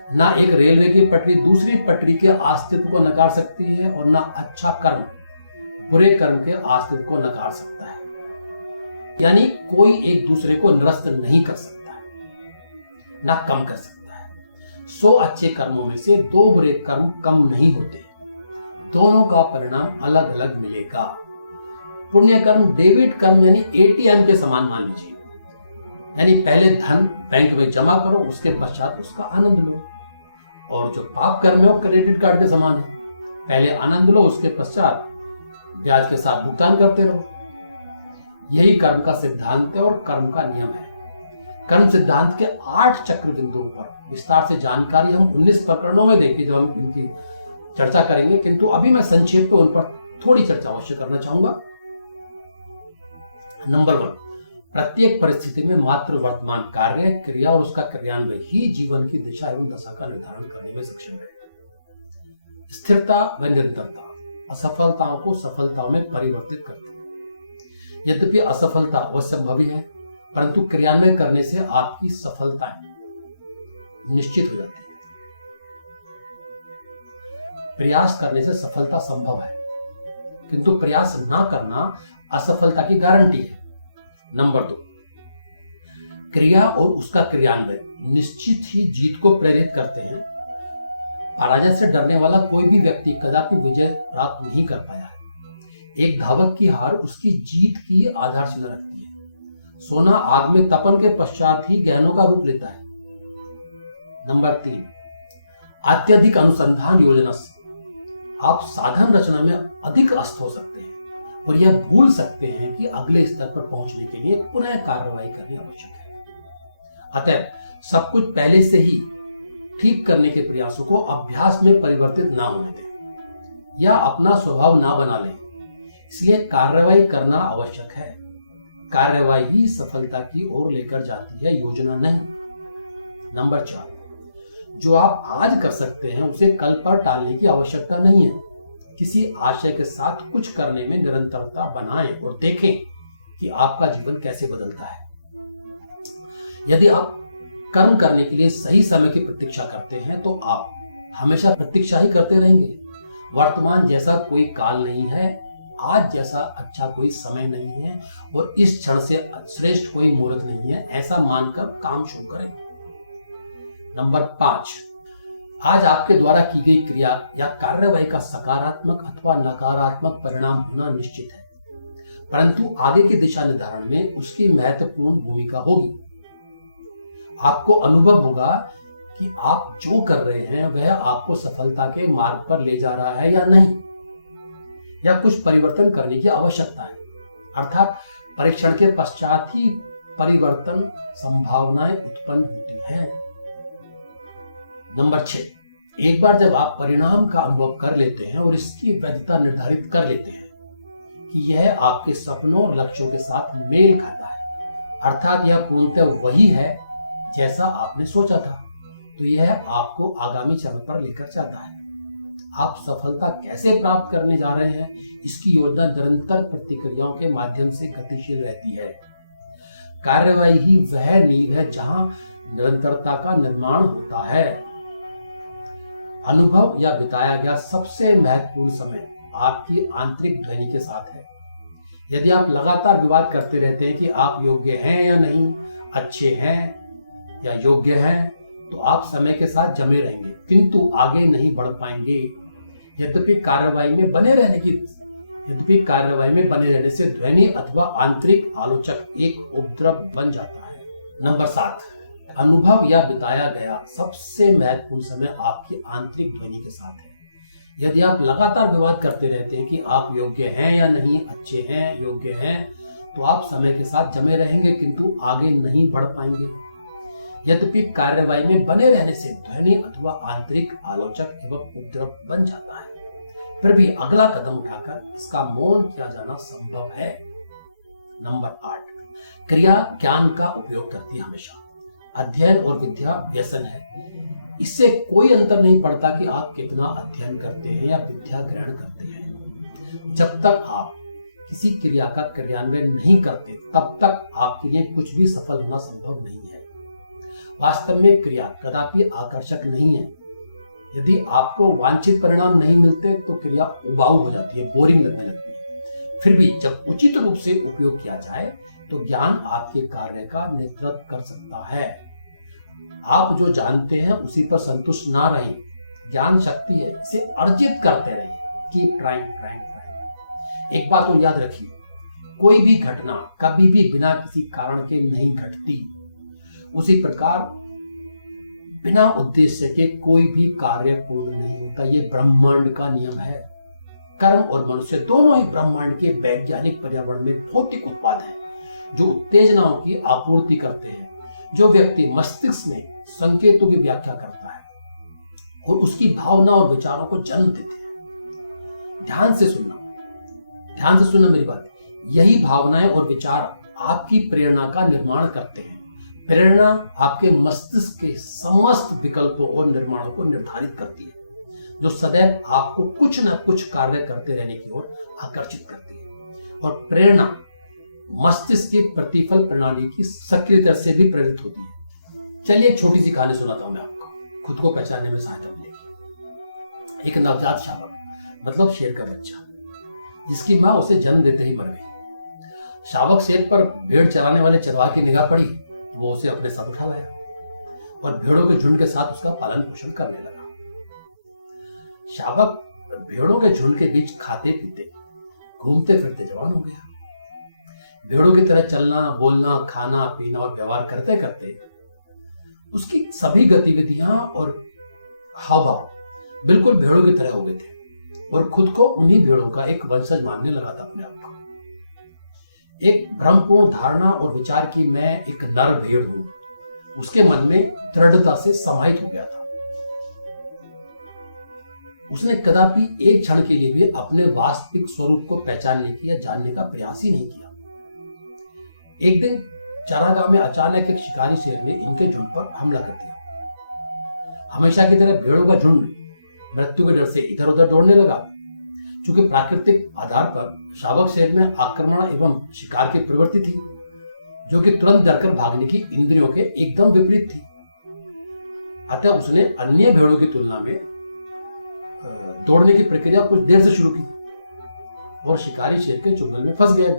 ना एक रेलवे की पटरी दूसरी पटरी के अस्तित्व को नकार सकती है, और ना अच्छा कर्म बुरे कर्म के अस्तित्व को नकार सकता है। यानी कोई एक दूसरे को निरस्त नहीं कर सकता है, ना कम कर सकता है। 100 अच्छे कर्मों में से 2 बुरे कर्म कम नहीं होते, दोनों का परिणाम अलग अलग मिलेगा। पुण्य कर्म डेबिट कर्म यानी एटीएम के समान मान लीजिए, यानी पहले धन बैंक में जमा करो, उसके पश्चात उसका आनंद लो। और जो पाप कर्म है वो क्रेडिट कार्ड के समान है, पहले आनंद लो, उसके पश्चात ब्याज के साथ भुगतान करते रहो। यही कर्म का सिद्धांत है और कर्म का नियम है। कर्म सिद्धांत के 8 चक्र बिंदुओं पर विस्तार से जानकारी हम 19 प्रकरणों में देंगे, जो हम इनकी चर्चा करेंगे, किंतु अभी मैं संक्षेप में उन पर थोड़ी चर्चा अवश्य करना चाहूंगा। नंबर 1, प्रत्येक परिस्थिति में मात्र वर्तमान कार्य, क्रिया और उसका क्रियान्वयन ही जीवन की दिशा एवं दशा का निर्धारण करने में सक्षम है। स्थिरता व निरंतरता असफलताओं को सफलताओं में परिवर्तित करते हैं। यद्यपि असफलता असंभवी है, परंतु क्रियान्वयन करने से आपकी सफलता निश्चित हो जाती है। प्रयास करने से सफलता संभव है, किंतु प्रयास ना करना असफलता की गारंटी है। नंबर 2, क्रिया और उसका क्रियान्वयन निश्चित ही जीत को प्रेरित करते हैं। पराजय से डरने वाला कोई भी व्यक्ति कदापि विजय प्राप्त नहीं कर पाया है। एक धावक की हार उसकी जीत की आधारशिला रखती है। सोना आग में तपन के पश्चात ही गहनों का रूप लेता है। नंबर 3, अत्यधिक अनुसंधान योजना से आप साधन रचना में अधिक अस्त हो सकते हैं और यह भूल सकते हैं कि अगले स्तर पर पहुंचने के लिए पुनः कार्रवाई करनी आवश्यक है। अतः सब कुछ पहले से ही ठीक करने के प्रयासों को अभ्यास में परिवर्तित ना होने दें या अपना स्वभाव ना बना लें। इसलिए कार्रवाई करना आवश्यक है। कार्रवाई ही सफलता की ओर लेकर जाती है, योजना नहीं। नंबर 4, जो आप आज कर सकते हैं उसे कल पर टालने की आवश्यकता नहीं है। किसी आशय के साथ कुछ करने में निरंतरता बनाएं और देखें कि आपका जीवन कैसे बदलता है। यदि आप कर्म करने के लिए सही समय की प्रतीक्षा करते हैं तो आप हमेशा प्रतीक्षा ही करते रहेंगे। वर्तमान जैसा कोई काल नहीं है, आज जैसा अच्छा कोई समय नहीं है और इस क्षण से श्रेष्ठ कोई मुहूर्त नहीं है, ऐसा मानकर काम शुरू करें। नंबर 5, आज आपके द्वारा की गई क्रिया या कार्यवाही का सकारात्मक अथवा नकारात्मक परिणाम होना निश्चित है, परंतु आगे की दिशा निर्धारण में उसकी महत्वपूर्ण भूमिका होगी। आपको अनुभव होगा कि आप जो कर रहे हैं वह आपको सफलता के मार्ग पर ले जा रहा है या नहीं, या कुछ परिवर्तन करने की आवश्यकता है। अर्थात परीक्षण के पश्चात ही परिवर्तन संभावनाएं उत्पन्न होती हैं। नंबर 6, एक बार जब आप परिणाम का अनुभव कर लेते हैं और इसकी वैधता निर्धारित कर लेते हैं कि यह आपके सपनों और लक्ष्यों के साथ मेल खाता है, अर्थात यह पूर्णतः वही है जैसा आपने सोचा था, तो यह आपको आगामी चरण पर लेकर जाता है। आप सफलता कैसे प्राप्त करने जा रहे हैं, इसकी योजना निरंतर प्रतिक्रियाओं के माध्यम से गतिशील रहती है। कार्यवाही ही वह नींव है जहां निरंतरता का निर्माण होता है। अनुभव या बिताया गया सबसे महत्वपूर्ण समय आपकी आंतरिक ध्वनि के साथ है। यदि आप लगातार विवाद करते रहते हैं कि आप योग्य हैं या नहीं, अच्छे हैं या योग्य हैं, तो आप समय के साथ जमे रहेंगे किंतु आगे नहीं बढ़ पाएंगे। यद्यपि कार्रवाई में बने रहने से ध्वनि अथवा आंतरिक आलोचक एक उपद्रव बन जाता है। नंबर 7, अनुभव या बिताया गया सबसे महत्वपूर्ण समय आपकी आंतरिक ध्वनि के साथ है। यदि आप लगातार विवाद करते रहते हैं कि आप योग्य हैं या नहीं, अच्छे हैं, योग्य हैं, तो आप समय के साथ जमे रहेंगे किंतु आगे नहीं बढ़ पाएंगे। यद्यपि कार्यवाही में बने रहने से ध्वनि अथवा आंतरिक आलोचक एवं उपद्रव बन जाता है, फिर भी अगला कदम उठाकर इसका मौन किया जाना संभव है। नंबर 8, क्रिया ज्ञान का उपयोग करती है हमेशा। अध्ययन और विद्या व्यसन है, इससे कोई अंतर नहीं पड़ता कि आप कितना अध्ययन करते हैं या विद्या ग्रहण करते हैं। जब तक आप किसी क्रिया का क्रियान्वयन नहीं करते तब तक आपके लिए कुछ भी सफल होना संभव नहीं है। वास्तव में क्रिया कदापि आकर्षक नहीं है। यदि आपको वांछित परिणाम नहीं मिलते तो क्रिया उबाऊ हो जाती है, बोरिंग लगने लगती है। फिर भी जब उचित रूप से उपयोग किया जाए तो ज्ञान आपके कार्य का नेतृत्व कर सकता है। आप जो जानते हैं उसी पर संतुष्ट ना रहें। ज्ञान शक्ति है, इसे अर्जित करते रहें। Keep trying trying trying. एक बात तो याद रखिए, कोई भी घटना कभी भी बिना किसी कारण के नहीं घटती। उसी प्रकार बिना उद्देश्य के कोई भी कार्य पूर्ण नहीं होता। ये ब्रह्मांड का नियम है। कर्म और मनुष्य दोनों ही ब्रह्मांड के वैज्ञानिक पर्यावरण में भौतिक उत्पाद हैं, जो उत्तेजनाओं की आपूर्ति करते हैं। जो व्यक्ति मस्तिष्क में संकेतों की व्याख्या करता है और उसकी भावना और विचारों को जन्म देते हैं। ध्यान से सुनना मेरी बात। यही भावनाएं और विचार आपकी प्रेरणा का निर्माण करते हैं। प्रेरणा आपके मस्तिष्क के समस्त विकल्पों और निर्माणों को निर्धारित करती है, जो सदैव आपको कुछ न कुछ कार्य करते रहने की ओर आकर्षित करती है। और प्रेरणा मस्तिष्क की प्रतिफल प्रणाली की सक्रियता से भी प्रेरित होती है। चलिए एक छोटी सी कहानी सुनाता हूं मैं आपको, खुद को पहचानने में सहायता मिलेगी। एक नवजात शावक, मतलब शेर का बच्चा, जिसकी मां उसे जन्म देते ही मर गई। शावक शेर पर भेड़ चराने वाले चरवाहे की निगाह पड़ी, वो उसे अपने साथ उठा लाया और भेड़ों के झुंड के साथ उसका पालन पोषण करने लगा। शावक भेड़ों के झुंड के बीच खाते पीते घूमते फिरते जवान हो गया। भेड़ों की तरह चलना, बोलना, खाना, पीना और व्यवहार करते करते उसकी सभी गतिविधियां और हाव भाव बिल्कुल भेड़ों की तरह हो गए थे और खुद को उन्हीं भेड़ों का एक वंशज मानने लगा था अपने आप को। एक भ्रमपूर्ण धारणा और विचार की मैं एक नर भेड़ हूं, उसके मन में दृढ़ता से समाहित हो गया था। उसने कदापि एक क्षण के लिए भी अपने वास्तविक स्वरूप को पहचानने की या जानने का प्रयास ही नहीं किया। एक दिन चारागाह में अचानक एक शिकारी शेर ने इनके झुंड पर हमला कर दिया। हमेशा की तरह भेड़ों का झुंड मृत्यु के डर से इधर उधर दौड़ने लगा। चूंकि प्राकृतिक आधार पर शावक शेर में आक्रमण एवं शिकार की प्रवृत्ति थी, जो कि तुरंत डरकर भागने की इंद्रियों के एकदम विपरीत थी। अतः उसने अन्य भेड़ों की तुलना में दौड़ने की प्रक्रिया कुछ देर से शुरू की और शिकारी शेर के चुंगल में फंस गया।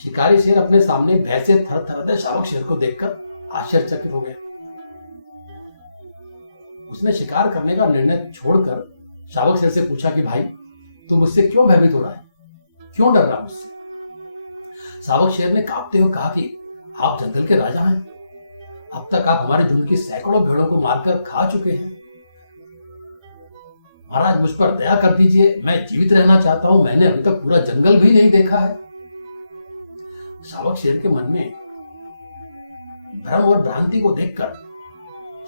शिकारी शेर अपने सामने भय से थरथराते शावक शेर को देखकर आश्चर्यचकित हो गया। उसने शिकार करने का निर्णय छोड़कर शावक शेर से पूछा कि भाई, तू मुझसे क्यों भयभीत हो रहा है, क्यों डर रहा मुझसे? शावक शेर ने कांपते हुए कहा कि आप जंगल के राजा हैं, अब तक आप हमारे झुंड की सैकड़ों भेड़ों को मारकर खा चुके हैं। महाराज, मुझ पर दया कर दीजिए, मैं जीवित रहना चाहता हूं, मैंने अभी तक पूरा जंगल भी नहीं देखा है। शावक शेर के मन में भ्रम और भ्रांति को देखकर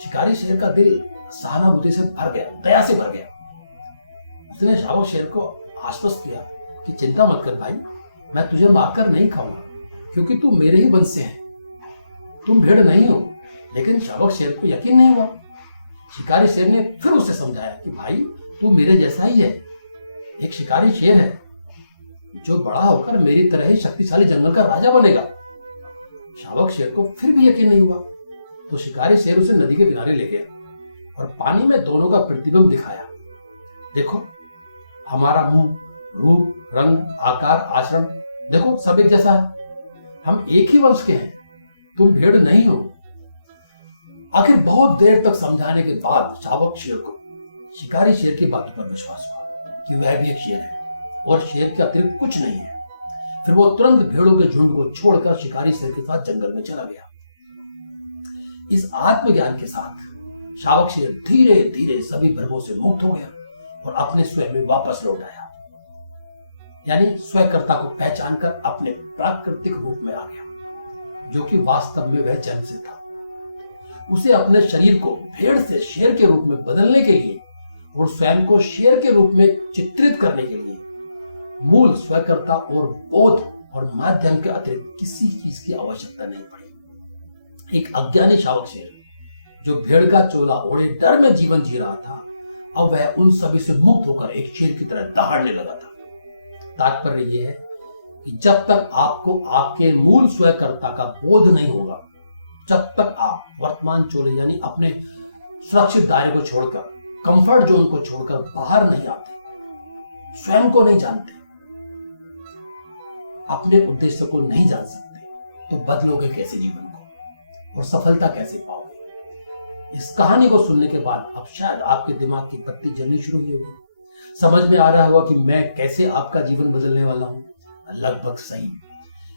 शिकारी शेर का दिल सहानुभूति से भर गया, दया से भर गया। उसने शावक शेर को आश्वस्त किया कि चिंता मत कर भाई, मैं तुझे मारकर नहीं खाऊंगा, क्योंकि तू मेरे ही वंश से है, तुम भेड़ नहीं हो। लेकिन शावक शेर को यकीन नहीं हुआ। शिकारी शेर ने फिर उसे समझाया कि भाई, तू मेरे जैसा ही है, एक शिकारी शेर है जो बड़ा होकर मेरी तरह ही शक्तिशाली जंगल का राजा बनेगा। शावक शेर को फिर भी यकीन नहीं हुआ, तो शिकारी शेर उसे नदी के किनारे ले गया और पानी में दोनों का प्रतिबिंब दिखाया। देखो, हमारा मुंह, रूप, रंग, आकार, आचरण, देखो सब एक जैसा है, हम एक ही वंश के हैं, तुम भेड़ नहीं हो। आखिर बहुत देर तक समझाने के बाद शावक शेर को शिकारी शेर की बातों पर विश्वास हुआ कि वह भी एक शेर है और शेर के अतिरिक्त कुछ नहीं है। फिर वो तुरंत भेड़ों के झुंड को छोड़कर शिकारी शेर के साथ जंगल में चला गया। इस आत्मज्ञान के साथ शावक शेर धीरे धीरे सभी भ्रमों से मुक्त हो गया और अपने स्वयं में वापस लौट आया। यानी स्वयंकर्ता को पहचानकर अपने प्राकृतिक रूप में आ गया, जो कि वास्तव में वह जन्म से था। उसे अपने शरीर को भेड़ से शेर के रूप में बदलने के लिए और स्वयं को शेर के रूप में चित्रित करने के लिए मूल स्वयंकर्ता और बोध और माध्यम के अतिरिक्त किसी चीज की आवश्यकता नहीं पड़ी। एक अज्ञानी शावक शेर जो भेड़ का चोला ओढ़े डर में जीवन जी रहा था, अब वह उन सभी से मुक्त होकर एक शेर की तरह दहाड़ने लगा था। तात्पर्य यह है कि जब तक आपको आपके मूल स्वयंकर्ता का बोध नहीं होगा, जब तक आप वर्तमान चोले यानी अपने सुरक्षित दायरे को छोड़कर, कंफर्ट जोन को छोड़कर बाहर नहीं आते, स्वयं को नहीं जानते, अपने उद्देश्य को नहीं जान सकते, तो बदलोगे कैसे जीवन को और सफलता कैसे पाओगे? इस कहानी को सुनने के बाद अब शायद आपके दिमाग की बत्ती जलनी शुरू हुई होगी। समझ में आ रहा होगा कि मैं कैसे आपका जीवन बदलने वाला हूं। लगभग सही।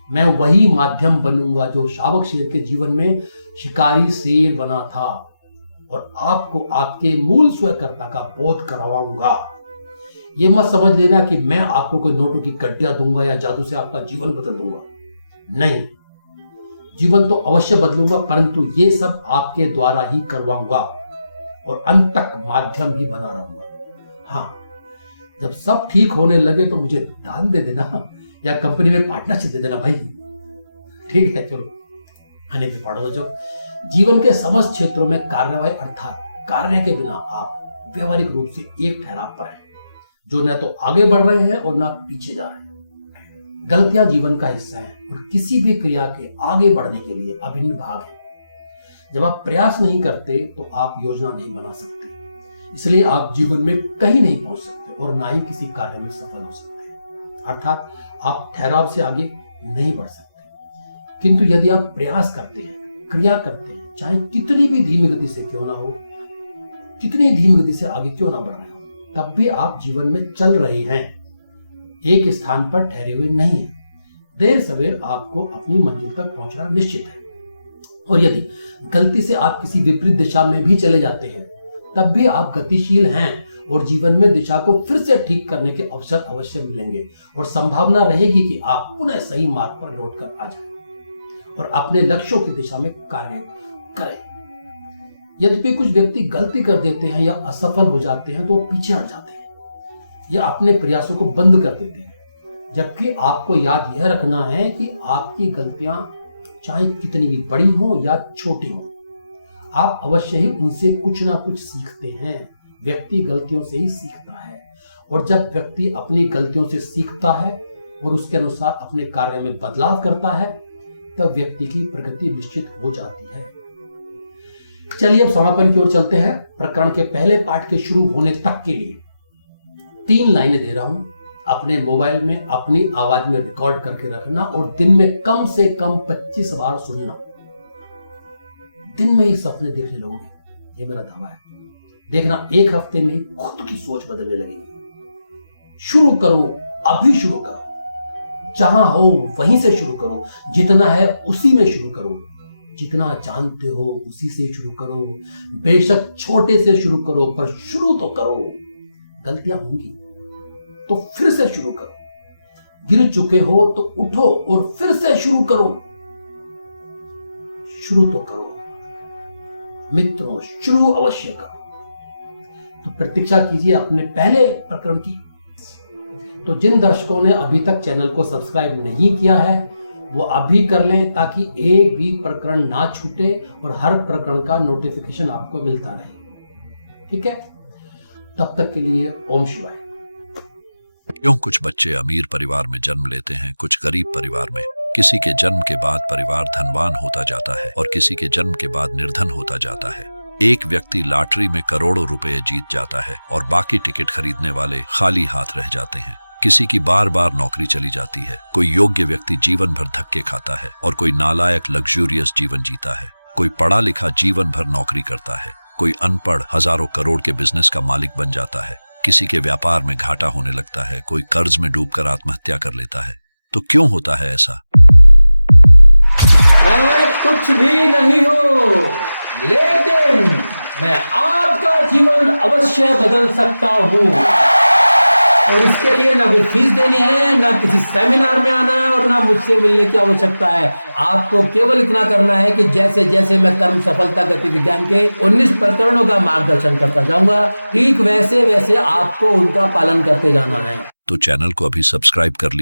मैं वही माध्यम बनूंगा जो शावक शेर के जीवन में शिकारी शेर बना था और आपको आपके मूल स्वयंकर्ता का बोध करवाऊंगा। ये मत समझ लेना कि मैं आपको कोई नोटों की गड्डियां दूंगा या जादू से आपका जीवन बदल दूंगा। नहीं, जीवन तो अवश्य बदलूंगा, परंतु ये सब आपके द्वारा ही करवाऊंगा और अंत तक माध्यम ही बना रहूंगा। हाँ, जब सब ठीक होने लगे तो मुझे दान दे देना या कंपनी में पार्टनरशिप दे देना भाई। ठीक है, चलो आने पे पढ़ो। जो जीवन के समस्त क्षेत्रों में कार्यवाही अर्थात कार्य के बिना आप व्यवहारिक रूप से एक ठहराव पर हैं, जो न तो आगे बढ़ रहे हैं और न पीछे जा रहे हैं। गलतियां जीवन का हिस्सा है और किसी भी क्रिया के आगे बढ़ने के लिए अभिन्न भाग है। जब आप प्रयास नहीं करते तो आप योजना नहीं बना सकते, इसलिए आप जीवन में कहीं नहीं पहुंच सकते और ना ही किसी कार्य में सफल हो सकते हैं। अर्थात आप ठहराव से आगे नहीं बढ़ सकते। किंतु यदि आप प्रयास करते हैं, क्रिया करते हैं, चाहे कितनी भी धीमी गति से क्यों ना हो, कितनी धीमी गति से आगे क्यों ना बढ़ रहे हो, तब भी आप जीवन में चल रहे हैं, एक स्थान पर ठहरे हुए नहीं है। देर सवेर आपको अपनी मंजिल तक पहुंचना निश्चित है। और यदि गलती से आप किसी विपरीत दिशा में भी चले जाते हैं, तब भी आप गतिशील हैं और जीवन में दिशा को फिर से ठीक करने के अवसर अवश्य मिलेंगे और संभावना रहेगी कि आप पुनः सही मार्ग पर लौटकर आ जाएं और अपने लक्ष्यों की दिशा में कार्य करें। यद्यपि कुछ व्यक्ति गलती कर देते हैं या असफल हो जाते हैं तो वो पीछे हट जाते हैं या अपने प्रयासों को बंद कर देते हैं, जबकि आपको याद यह रखना है कि आपकी गलतियां चाहे कितनी भी बड़ी हो या छोटी हो, आप अवश्य ही उनसे कुछ ना कुछ सीखते हैं। व्यक्ति गलतियों से ही सीखता है और जब व्यक्ति अपनी गलतियों से सीखता है और उसके अनुसार अपने कार्य में बदलाव करता है, तब व्यक्ति की प्रगति निश्चित हो जाती है। चलिए अब समापन की ओर चलते हैं। प्रकरण के पहले पाठ के शुरू होने तक के लिए 3 लाइनें दे रहा हूं। अपने मोबाइल में अपनी आवाज में रिकॉर्ड करके रखना और दिन में कम से कम 25 बार सुनना। दिन में ही सपने देखने लगोगे, ये मेरा दावा है। देखना, एक हफ्ते में खुद की सोच बदलने लगेगी। शुरू करो, अभी शुरू करो। जहां हो वहीं से शुरू करो। जितना है उसी में शुरू करो। जितना जानते हो उसी से शुरू करो। बेशक छोटे से शुरू करो, पर शुरू तो करो। गलतियां होंगी तो फिर से शुरू करो। गिर चुके हो तो उठो और फिर से शुरू करो। शुरू तो करो मित्रों, शुरू अवश्य करो। तो प्रतीक्षा कीजिए अपने पहले प्रकरण की। तो जिन दर्शकों ने अभी तक चैनल को सब्सक्राइब नहीं किया है, वो अभी कर लें ताकि एक भी प्रकरण ना छूटे और हर प्रकरण का नोटिफिकेशन आपको मिलता रहे। ठीक है, तब तक के लिए ओम शिवाय। हम कुछ बच्चे अमीर परिवार में जन्म लेते हैं, कुछ गरीब परिवार में। किसी के जन्म के बाद परिवार धनवान होता जाता है और किसी के जन्म के बाद निर्धन होता जाता है। एक व्यक्ति लॉटरी में करोड़ों रुपए जीत जाता है और बाकी के खरीदने वाले खाली हाथ रह जाते हैं। किसी की नौकरी पड़ी जाती है और यूं व्यक्ति जीवन में धक्के खाता है और कोई लंबा लिखने में रोज जीवन जीता है, कोई अमर और जीवन भर नौकरी करता है, कोई अनपढ़ पढ़ा लिखा तो बिजनेस का मालिक बन जाता है, किसी को सभी व्यक्ति